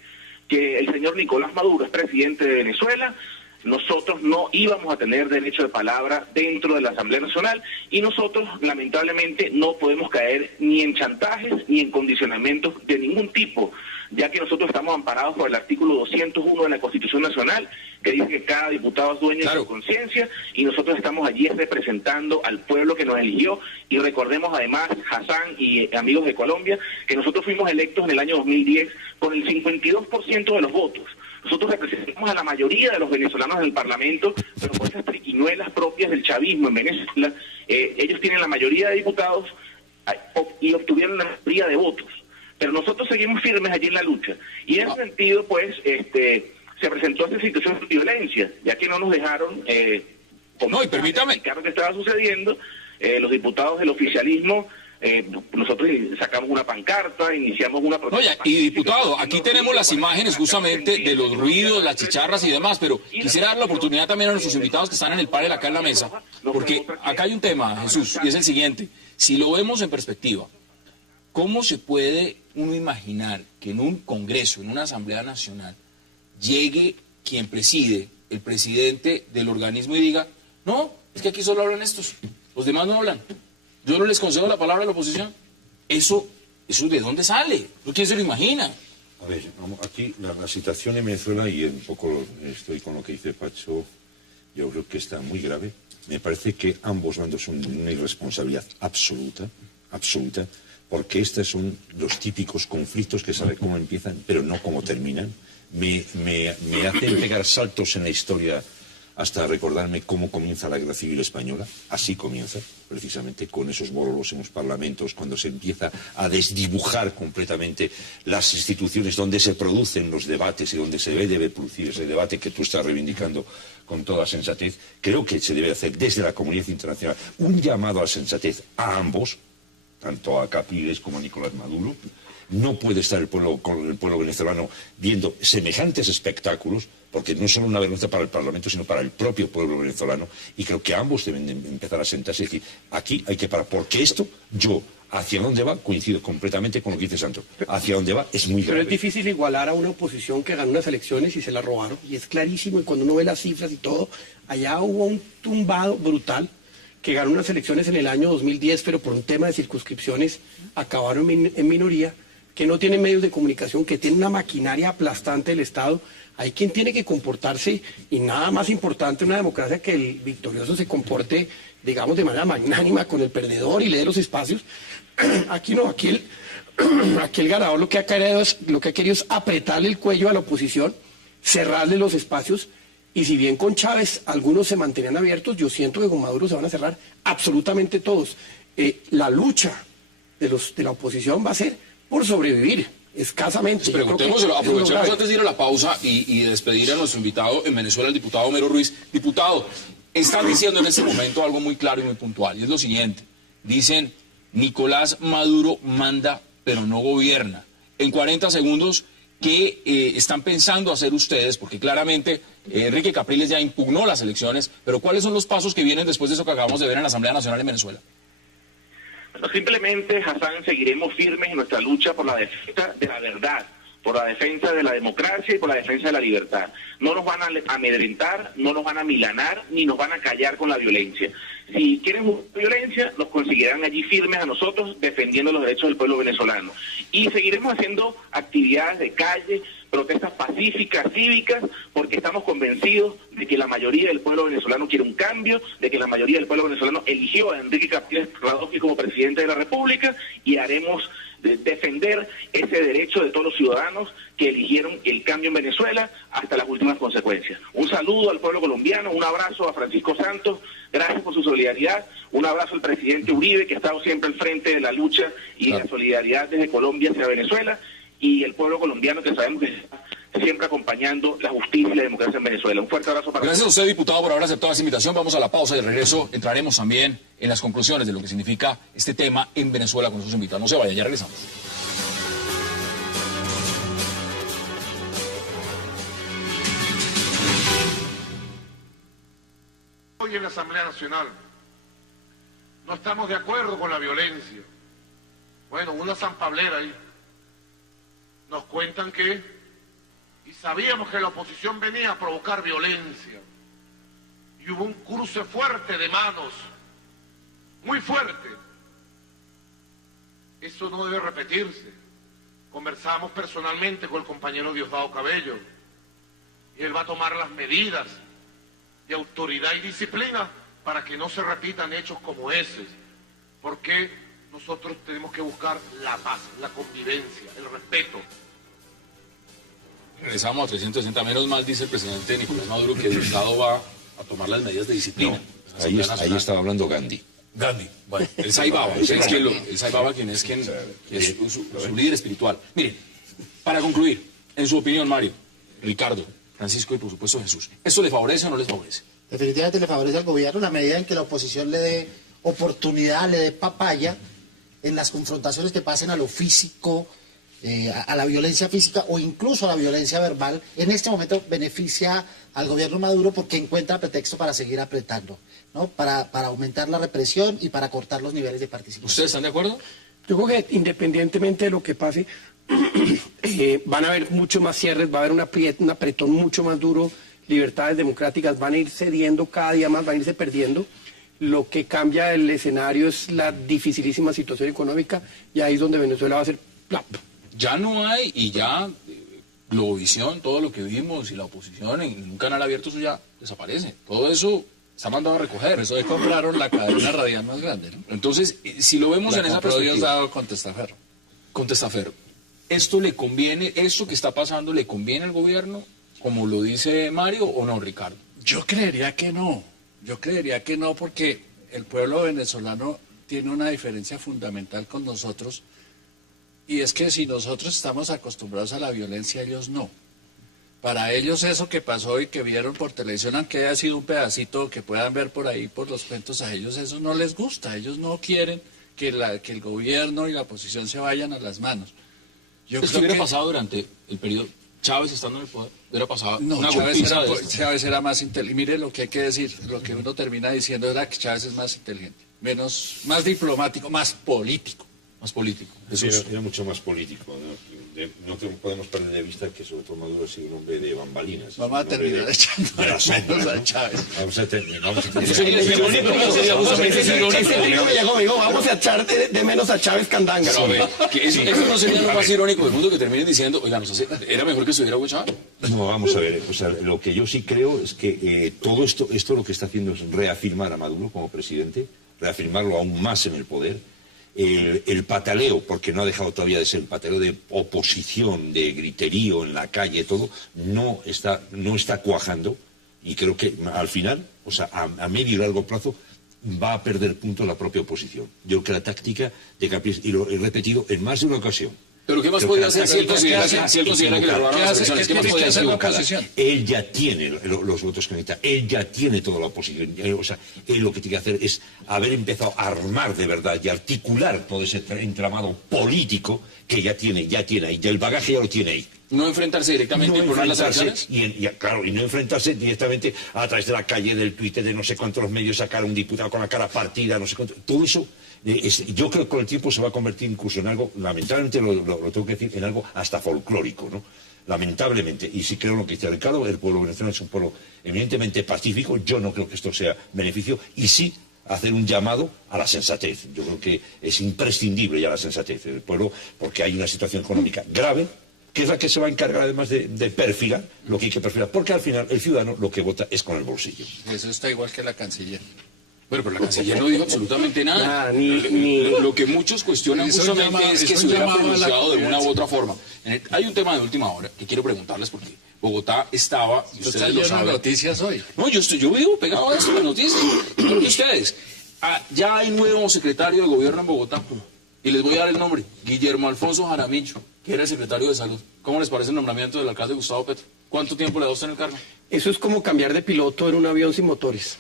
que el señor Nicolás Maduro es presidente de Venezuela, nosotros no íbamos a tener derecho de palabra dentro de la Asamblea Nacional, y nosotros lamentablemente no podemos caer ni en chantajes ni en condicionamientos de ningún tipo, ya que nosotros estamos amparados por el artículo 201 de la Constitución Nacional, que dice que cada diputado es dueño de su conciencia, y nosotros estamos allí representando al pueblo que nos eligió. Y recordemos además, Hassan y amigos de Colombia, que nosotros fuimos electos en el año 2010 con el 52% de los votos. Nosotros representamos a la mayoría de los venezolanos en el Parlamento, pero por esas triquiñuelas propias del chavismo en Venezuela, ellos tienen la mayoría de diputados y obtuvieron la mayoría de votos. Pero nosotros seguimos firmes allí en la lucha. Y en ese sentido, pues, se presentó esta situación de violencia, ya que no nos dejaron y permítame explicar lo que estaba sucediendo. Los diputados del oficialismo, nosotros sacamos una pancarta, iniciamos una protesta. Y diputado, aquí tenemos las imágenes justamente de los ruidos, las chicharras y demás, pero quisiera dar la oportunidad también a nuestros invitados que están en el panel acá en la mesa, porque acá hay un tema, Jesús, y es el siguiente. Si lo vemos en perspectiva, ¿cómo se puede uno imaginar que en un Congreso, en una Asamblea Nacional, llegue quien preside, el presidente del organismo, y diga, no, es que aquí solo hablan estos, los demás no hablan, yo no les concedo la palabra a la oposición? ¿Eso de dónde sale? ¿Quién se lo imagina? A ver, aquí la situación en Venezuela, y un poco estoy con lo que dice Pacho, yo creo que está muy grave. Me parece que ambos bandos son una irresponsabilidad absoluta, porque estos son los típicos conflictos que sabe cómo empiezan, pero no cómo terminan. Me hacen pegar saltos en la historia hasta recordarme cómo comienza la Guerra Civil Española. Así comienza, precisamente, con esos borolos en los parlamentos, cuando se empieza a desdibujar completamente las instituciones donde se producen los debates y donde se debe producir ese debate que tú estás reivindicando con toda sensatez. Creo que se debe hacer desde la comunidad internacional un llamado a la sensatez a ambos, tanto a Capriles como a Nicolás Maduro. No puede estar el pueblo venezolano viendo semejantes espectáculos, porque no es solo una vergüenza para el Parlamento, sino para el propio pueblo venezolano, y creo que ambos deben de empezar a sentarse y decir, aquí hay que parar, porque esto, hacia dónde va, coincido completamente con lo que dice Santos, hacia dónde va es muy grave. Pero es difícil igualar a una oposición que ganó unas elecciones y se la robaron, y es clarísimo, y cuando uno ve las cifras y todo, allá hubo un tumbado brutal, que ganó unas elecciones en el año 2010, pero por un tema de circunscripciones acabaron en minoría, que no tienen medios de comunicación, que tienen una maquinaria aplastante del Estado. Hay quien tiene que comportarse, y nada más importante en una democracia que el victorioso se comporte, digamos, de manera magnánima con el perdedor y le dé los espacios. Aquí no, aquí el ganador lo que ha querido es apretarle el cuello a la oposición, cerrarle los espacios, y si bien con Chávez algunos se mantenían abiertos, yo siento que con Maduro se van a cerrar absolutamente todos. La lucha de la oposición va a ser por sobrevivir, escasamente. Pues preguntémoselo, aprovechemos antes de ir a la pausa y despedir a nuestro invitado en Venezuela, el diputado Homero Ruiz. Diputado, están diciendo en este momento algo muy claro y muy puntual, y es lo siguiente. Dicen, Nicolás Maduro manda, pero no gobierna. En 40 segundos, ¿qué están pensando hacer ustedes? Porque claramente Enrique Capriles ya impugnó las elecciones, pero ¿cuáles son los pasos que vienen después de eso que acabamos de ver en la Asamblea Nacional en Venezuela? Bueno, simplemente, Hassan, seguiremos firmes en nuestra lucha por la defensa de la verdad, por la defensa de la democracia y por la defensa de la libertad. No nos van a amedrentar, no nos van a milanar, ni nos van a callar con la violencia. Si quieren violencia, nos conseguirán allí firmes a nosotros, defendiendo los derechos del pueblo venezolano. Y seguiremos haciendo actividades de calle, protestas pacíficas, cívicas, porque estamos convencidos de que la mayoría del pueblo venezolano quiere un cambio, de que la mayoría del pueblo venezolano eligió a Enrique Capriles Radofsky como presidente de la República, y haremos defender ese derecho de todos los ciudadanos que eligieron el cambio en Venezuela hasta las últimas consecuencias. Un saludo al pueblo colombiano, un abrazo a Francisco Santos, gracias por su solidaridad, un abrazo al presidente Uribe, que ha estado siempre al frente de la lucha y la solidaridad desde Colombia hacia Venezuela, y el pueblo colombiano, que sabemos que está siempre acompañando la justicia y la democracia en Venezuela. Un fuerte abrazo para Gracias a usted, diputado, por haber aceptado esta invitación. Vamos a la pausa y de regreso entraremos también en las conclusiones de lo que significa este tema en Venezuela con sus invitados. No se vaya, ya regresamos. Hoy en la Asamblea Nacional no estamos de acuerdo con la violencia. Bueno, una sanpablera ahí. Nos cuentan que, y sabíamos que la oposición venía a provocar violencia, y hubo un cruce fuerte de manos, muy fuerte. Eso no debe repetirse. Conversamos personalmente con el compañero Diosdado Cabello, y él va a tomar las medidas de autoridad y disciplina para que no se repitan hechos como ese, porque nosotros tenemos que buscar la paz, la convivencia, el respeto. Regresamos a 360, menos mal, dice el presidente Nicolás Maduro, que el Estado va a tomar las medidas de disciplina. No, ahí estaba hablando Gandhi. Gandhi, bueno, el Saibaba, el Saibaba quien es su líder espiritual. Miren, para concluir, en su opinión, Mario, Ricardo, Francisco y por supuesto Jesús, ¿esto le favorece o no les favorece? Definitivamente le favorece al gobierno en la medida en que la oposición le dé oportunidad, le dé papaya en las confrontaciones que pasen a lo físico, a la violencia física o incluso a la violencia verbal. En este momento beneficia al gobierno Maduro porque encuentra pretexto para seguir apretando, ¿no? Para aumentar la represión y para cortar los niveles de participación. ¿Ustedes están de acuerdo? Yo creo que independientemente de lo que pase, van a haber muchos más cierres, va a haber un apretón mucho más duro, libertades democráticas van a ir cediendo cada día más, van a irse perdiendo. Lo que cambia el escenario es la dificilísima situación económica y ahí es donde Venezuela va a ser plap. Ya no hay, y ya Globovisión, todo lo que vimos y la oposición en un canal abierto, eso ya desaparece. Todo eso está mandado a recoger. Por eso hoy compraron la cadena radial más grande, ¿no? Entonces, si lo vemos en esa perspectiva... Diosdado con Testaferro. Con Testaferro. ¿Esto le conviene, esto que está pasando, le conviene al gobierno, como lo dice Mario, o no, Ricardo? Yo creería que no. Yo creería que no, porque el pueblo venezolano tiene una diferencia fundamental con nosotros, y es que si nosotros estamos acostumbrados a la violencia, ellos no. Para ellos eso que pasó y que vieron por televisión, aunque haya sido un pedacito que puedan ver por ahí, por los cuentos, a ellos eso no les gusta. Ellos no quieren que el gobierno y la oposición se vayan a las manos. ¿Esto hubiera pasado durante el periodo Chávez estando en el poder? ¿Hubiera pasado? No, una Chávez era más inteligente. Mire lo que hay que decir, lo que uno termina diciendo era que Chávez es más inteligente, más diplomático, más político. Más político. Sí, era mucho más político. No podemos perder de vista que sobre todo Maduro ha sido un hombre de bambalinas. Vamos a terminar echando menos a Chávez. Vamos a terminar. Vamos a echar de menos a Chávez Candanga. Eso no sería lo más irónico del mundo, que terminen diciendo, oiga, era mejor que estuviera Hugo Chávez. No, vamos a ver. O sea, lo que yo sí creo es que todo esto lo que está haciendo es reafirmar a Maduro como presidente, reafirmarlo aún más en el poder. El pataleo, porque no ha dejado todavía de ser el pataleo de oposición, de griterío en la calle, todo, no está cuajando, y creo que al final, o sea, a medio y largo plazo, va a perder punto la propia oposición. Yo creo que la táctica de Capriles, y lo he repetido en más de una ocasión. ¿Pero qué más podía hacer si él considera que le robaron las elecciones? ¿Qué más podía hacer la oposición? Él ya tiene los votos que necesita, él ya tiene toda la oposición. O sea, él lo que tiene que hacer es haber empezado a armar de verdad y articular todo ese entramado político que ya tiene ahí, y el bagaje ya lo tiene ahí. No enfrentarse directamente por las elecciones. Y no enfrentarse directamente a través de la calle, del Twitter, de no sé cuántos medios, sacar a un diputado con la cara partida, no sé cuánto. Todo eso, yo creo que con el tiempo se va a convertir incluso en algo, lamentablemente lo tengo que decir, en algo hasta folclórico, ¿no? Lamentablemente. Y sí creo lo que dice Ricardo, el pueblo venezolano es un pueblo eminentemente pacífico. Yo no creo que esto sea beneficio, y sí hacer un llamado a la sensatez. Yo creo que es imprescindible ya la sensatez del pueblo, porque hay una situación económica grave, que es la que se va a encargar además de perfilar lo que hay que perfilar, porque al final el ciudadano lo que vota es con el bolsillo. Eso está igual que la canciller. Bueno, pero la canciller no dijo absolutamente nada. Lo que muchos cuestionan justamente es que se hubiera pronunciado de una u otra forma. Hay un tema de última hora que quiero preguntarles, porque Bogotá estaba, y ustedes lo saben. Noticias hoy. No, yo vivo pegado a esto de noticias. Porque ustedes, ya hay nuevo secretario de gobierno en Bogotá, y les voy a dar el nombre, Guillermo Alfonso Jaramillo. que era el secretario de Salud. ¿Cómo les parece el nombramiento del alcalde Gustavo Petro? ¿Cuánto tiempo le da usted en el cargo? Eso es como cambiar de piloto en un avión sin motores.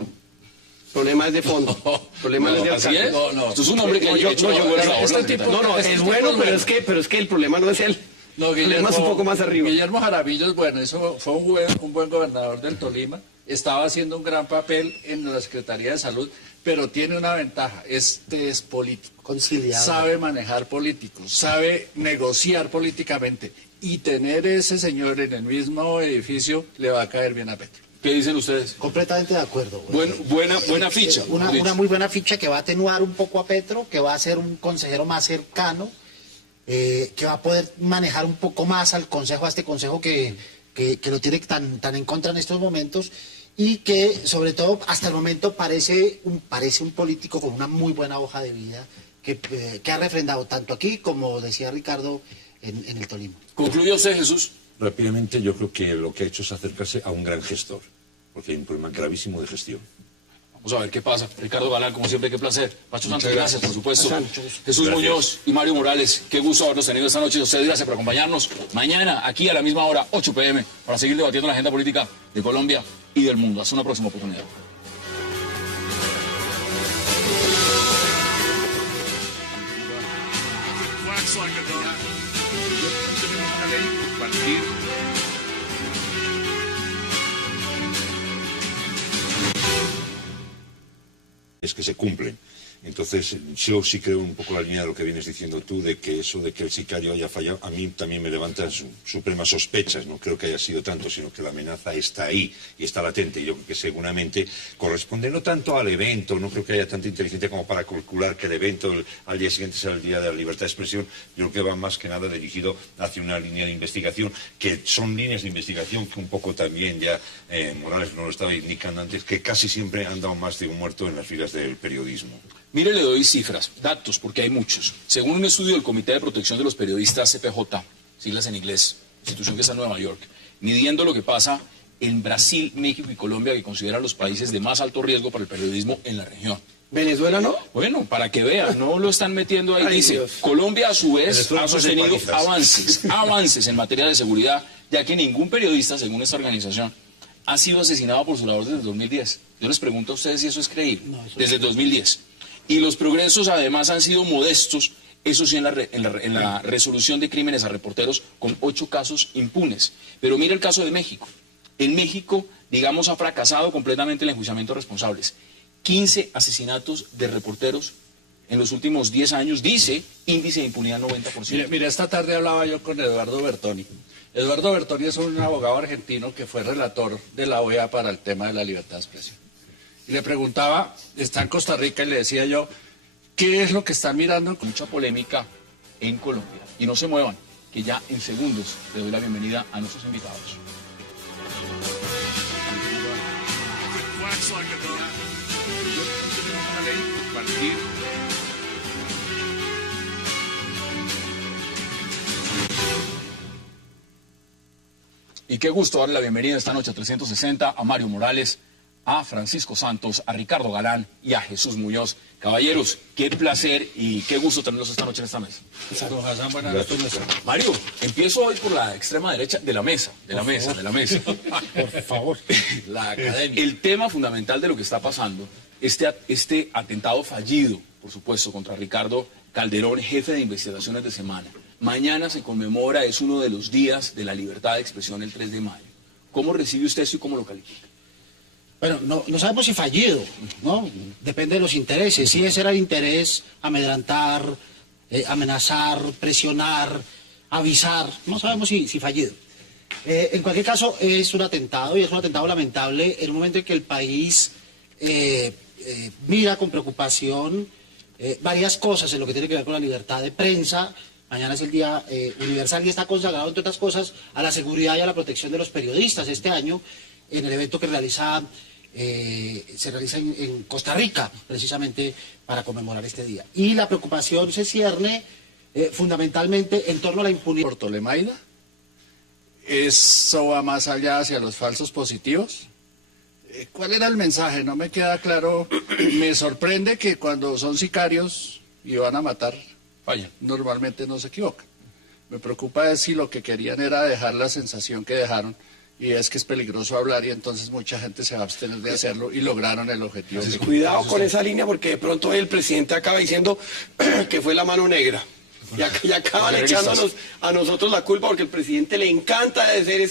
Problema es de fondo. Problema no es de ¿Así alcance. es? No. Esto es un hombre que ha hecho una buena labor. Este tipo- No, Este es tipo bueno, es pero es que el problema no es él. No, el problema es un poco más arriba. Guillermo Jaramillo es bueno, eso fue un buen gobernador del Tolima, estaba haciendo un gran papel en la Secretaría de Salud, pero tiene una ventaja, este es político, Conciliador. sabe manejar políticos, sabe negociar políticamente, y tener ese señor en el mismo edificio le va a caer bien a Petro. ¿Qué dicen ustedes? Completamente de acuerdo. Buena ficha. Una muy buena ficha que va a atenuar un poco a Petro, que va a ser un consejero más cercano, que va a poder manejar un poco más al consejo, a este consejo que lo tiene tan en contra en estos momentos, y que sobre todo hasta el momento parece un político con una muy buena hoja de vida que ha refrendado tanto aquí como decía Ricardo en el Tolima. ¿Concluye usted, Jesús? Rápidamente, yo creo que lo que ha hecho es acercarse a un gran gestor, porque hay un problema gravísimo de gestión. Vamos a ver qué pasa. Ricardo Galán, como siempre, qué placer. Pacho Santos, gracias, por supuesto. Jesús Gracias. Muñoz y Mario Morales, qué gusto haberlos tenido esta noche. A ustedes, gracias por acompañarnos. Mañana, aquí a la misma hora, 8 p.m., para seguir debatiendo la agenda política de Colombia y del mundo. Hasta una próxima oportunidad. Es que se cumplen. Entonces, yo sí creo un poco la línea de lo que vienes diciendo tú, de que eso de que el sicario haya fallado, a mí también me levanta supremas sospechas. No creo que haya sido tanto, sino que la amenaza está ahí y está latente. Y yo creo que seguramente corresponde no tanto al evento, no creo que haya tanta inteligencia como para calcular que el evento al día siguiente será el día de la libertad de expresión. Yo creo que va más que nada dirigido hacia una línea de investigación, que son líneas de investigación que un poco también ya Morales nos lo estaba indicando antes, que casi siempre han dado más de un muerto en las filas del periodismo. Mire, le doy cifras, datos, porque hay muchos. Según un estudio del Comité de Protección de los Periodistas, CPJ, siglas en inglés, institución que está en Nueva York, midiendo lo que pasa en Brasil, México y Colombia, que consideran los países de más alto riesgo para el periodismo en la región. ¿Venezuela no? Bueno, para que vean, no lo están metiendo ahí. Ay, Dice, Dios. Colombia a su vez Venezuela ha no se sostenido palizas. avances en materia de seguridad, ya que ningún periodista, según esta organización, ha sido asesinado por su labor desde el 2010. Yo les pregunto a ustedes si eso es creíble. No, eso Desde el 2010. Y los progresos además han sido modestos, eso sí, en la resolución de crímenes a reporteros, con 8 casos impunes. Pero mire el caso de México. En México, digamos, ha fracasado completamente el enjuiciamiento de responsables. 15 asesinatos de reporteros en los últimos 10 años, dice índice de impunidad 90%. Mira, esta tarde hablaba yo con Eduardo Bertoni. Eduardo Bertoni es un abogado argentino que fue relator de la OEA para el tema de la libertad de expresión. Y le preguntaba, está en Costa Rica, y le decía yo, ¿qué es lo que están mirando? Mucha polémica en Colombia. Y no se muevan, que ya en segundos le doy la bienvenida a nuestros invitados. Y qué gusto darle la bienvenida esta noche a 360 a Mario Morales, a Francisco Santos, a Ricardo Galán y a Jesús Muñoz. Caballeros, qué placer y qué gusto tenerlos esta noche en esta mesa. Don Hassan, buenas noches. Mario, empiezo hoy por la extrema derecha de la mesa, de la mesa. Por favor. La academia. El tema fundamental de lo que está pasando, este atentado fallido, por supuesto, contra Ricardo Calderón, jefe de investigaciones de Semana. Mañana se conmemora, es uno de los días de la libertad de expresión, el 3 de mayo. ¿Cómo recibe usted esto y cómo lo califica? Bueno, no sabemos si fallido, ¿no? Depende de los intereses. Si ese era el interés, amedrantar, amenazar, presionar, avisar, no sabemos si fallido. En cualquier caso, es un atentado, y es un atentado lamentable en un momento en que el país mira con preocupación varias cosas en lo que tiene que ver con la libertad de prensa. Mañana es el Día Universal y está consagrado, entre otras cosas, a la seguridad y a la protección de los periodistas. Este año, en el evento que se realiza en Costa Rica, precisamente para conmemorar este día. Y la preocupación se cierne fundamentalmente en torno a la impunidad. ¿Por Tolemaida? ¿Eso va más allá hacia los falsos positivos? ¿Cuál era el mensaje? No me queda claro. Me sorprende que cuando son sicarios y van a matar, Vaya. normalmente no se equivocan. Me preocupa es si lo que querían era dejar la sensación que dejaron, y es que es peligroso hablar y entonces mucha gente se va a abstener de hacerlo y lograron el objetivo. Cuidado con esa línea porque de pronto el presidente acaba diciendo que fue la mano negra. Y acaban echándonos a nosotros la culpa porque el presidente le encanta hacer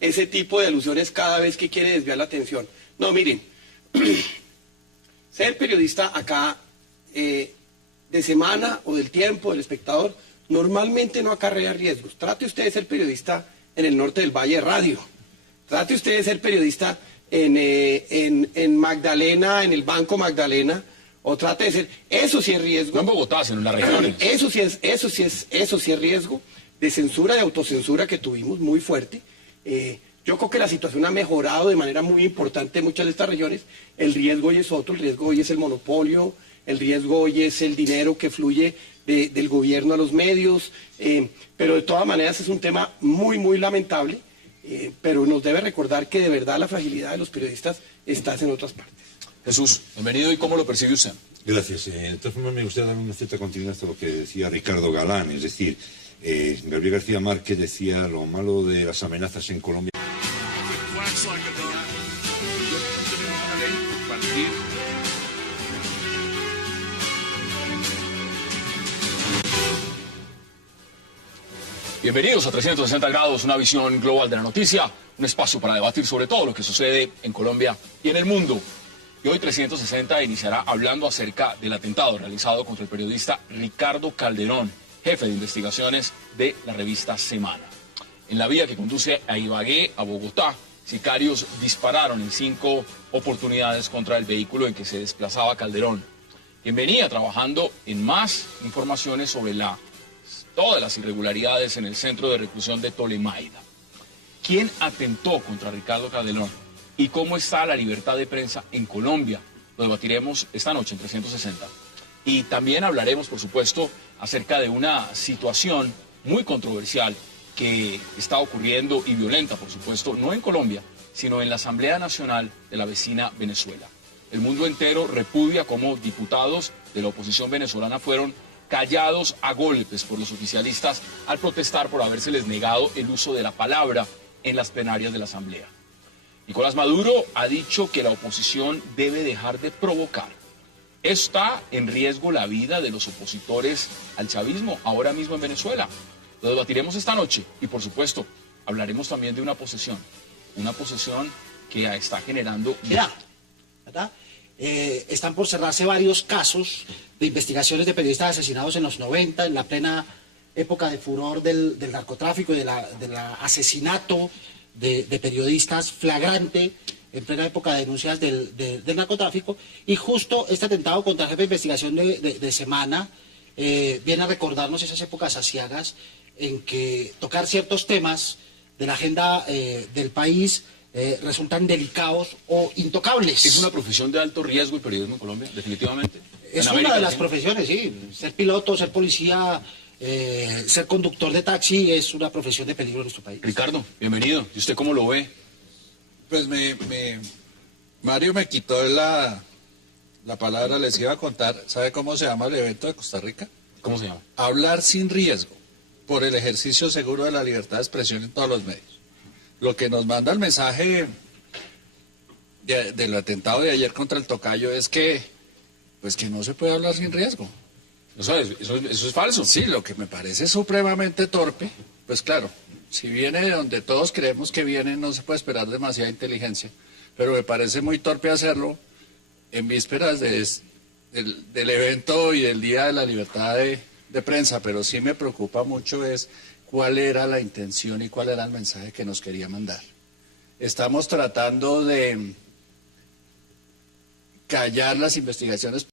ese tipo de alusiones cada vez que quiere desviar la atención. No, miren, ser periodista acá de Semana o del Tiempo, del Espectador, normalmente no acarrea riesgos. Trate usted de ser periodista en el norte del Valle Radio. Trate usted de ser periodista en Magdalena, en el Banco Magdalena, o trate de ser... Eso sí es riesgo. No en Bogotá, sino en las regiones. Eso sí es riesgo de censura, de autocensura que tuvimos muy fuerte. Yo creo que la situación ha mejorado de manera muy importante en muchas de estas regiones. El riesgo hoy es otro, el riesgo hoy es el monopolio, el riesgo hoy es el dinero que fluye del gobierno a los medios, pero de todas maneras es un tema muy, muy lamentable, pero nos debe recordar que de verdad la fragilidad de los periodistas está en otras partes. Jesús, bienvenido, ¿y cómo lo percibe usted? Gracias. De todas formas, me gustaría dar una cierta continuidad a lo que decía Ricardo Galán, es decir, Gabriel García Márquez decía lo malo de las amenazas en Colombia. Bienvenidos a 360 grados, una visión global de la noticia, un espacio para debatir sobre todo lo que sucede en Colombia y en el mundo. Y hoy 360 iniciará hablando acerca del atentado realizado contra el periodista Ricardo Calderón, jefe de investigaciones de la revista Semana. En la vía que conduce a Ibagué, a Bogotá, sicarios dispararon en 5 oportunidades contra el vehículo en que se desplazaba Calderón, quien venía trabajando en más informaciones sobre todas las irregularidades en el centro de reclusión de Tolemaida. ¿Quién atentó contra Ricardo Calderón? ¿Y cómo está la libertad de prensa en Colombia? Lo debatiremos esta noche en 360. Y también hablaremos, por supuesto, acerca de una situación muy controversial que está ocurriendo y violenta, por supuesto, no en Colombia, sino en la Asamblea Nacional de la vecina Venezuela. El mundo entero repudia cómo diputados de la oposición venezolana fueron callados a golpes por los oficialistas al protestar por habérseles negado el uso de la palabra en las plenarias de la Asamblea. Nicolás Maduro ha dicho que la oposición debe dejar de provocar. ¿Está en riesgo la vida de los opositores al chavismo ahora mismo en Venezuela? Lo debatiremos esta noche y, por supuesto, hablaremos también de una posesión que está generando... ¿verdad? Están por cerrarse varios casos de investigaciones de periodistas asesinados en los 90, en la plena época de furor del narcotráfico y del asesinato de periodistas flagrante, en plena época de denuncias del narcotráfico, y justo este atentado contra el jefe de investigación de Semana viene a recordarnos esas épocas aciagas en que tocar ciertos temas de la agenda del país resultan delicados o intocables. ¿Es una profesión de alto riesgo el periodismo en Colombia? Definitivamente. Es una de las profesiones, sí. Ser piloto, ser policía, ser conductor de taxi es una profesión de peligro en nuestro país. Ricardo, bienvenido. ¿Y usted cómo lo ve? Pues Mario me quitó la palabra, les iba a contar. ¿Sabe cómo se llama el evento de Costa Rica? ¿Cómo se llama? Hablar sin riesgo, por el ejercicio seguro de la libertad de expresión en todos los medios. Lo que nos manda el mensaje del atentado de ayer contra el tocayo es que no se puede hablar sin riesgo. Eso es falso. Sí, lo que me parece supremamente torpe, pues claro, si viene de donde todos creemos que viene, no se puede esperar demasiada inteligencia, pero me parece muy torpe hacerlo en vísperas del evento y del Día de la Libertad de Prensa, pero sí me preocupa mucho es cuál era la intención y cuál era el mensaje que nos quería mandar. Estamos tratando de callar las investigaciones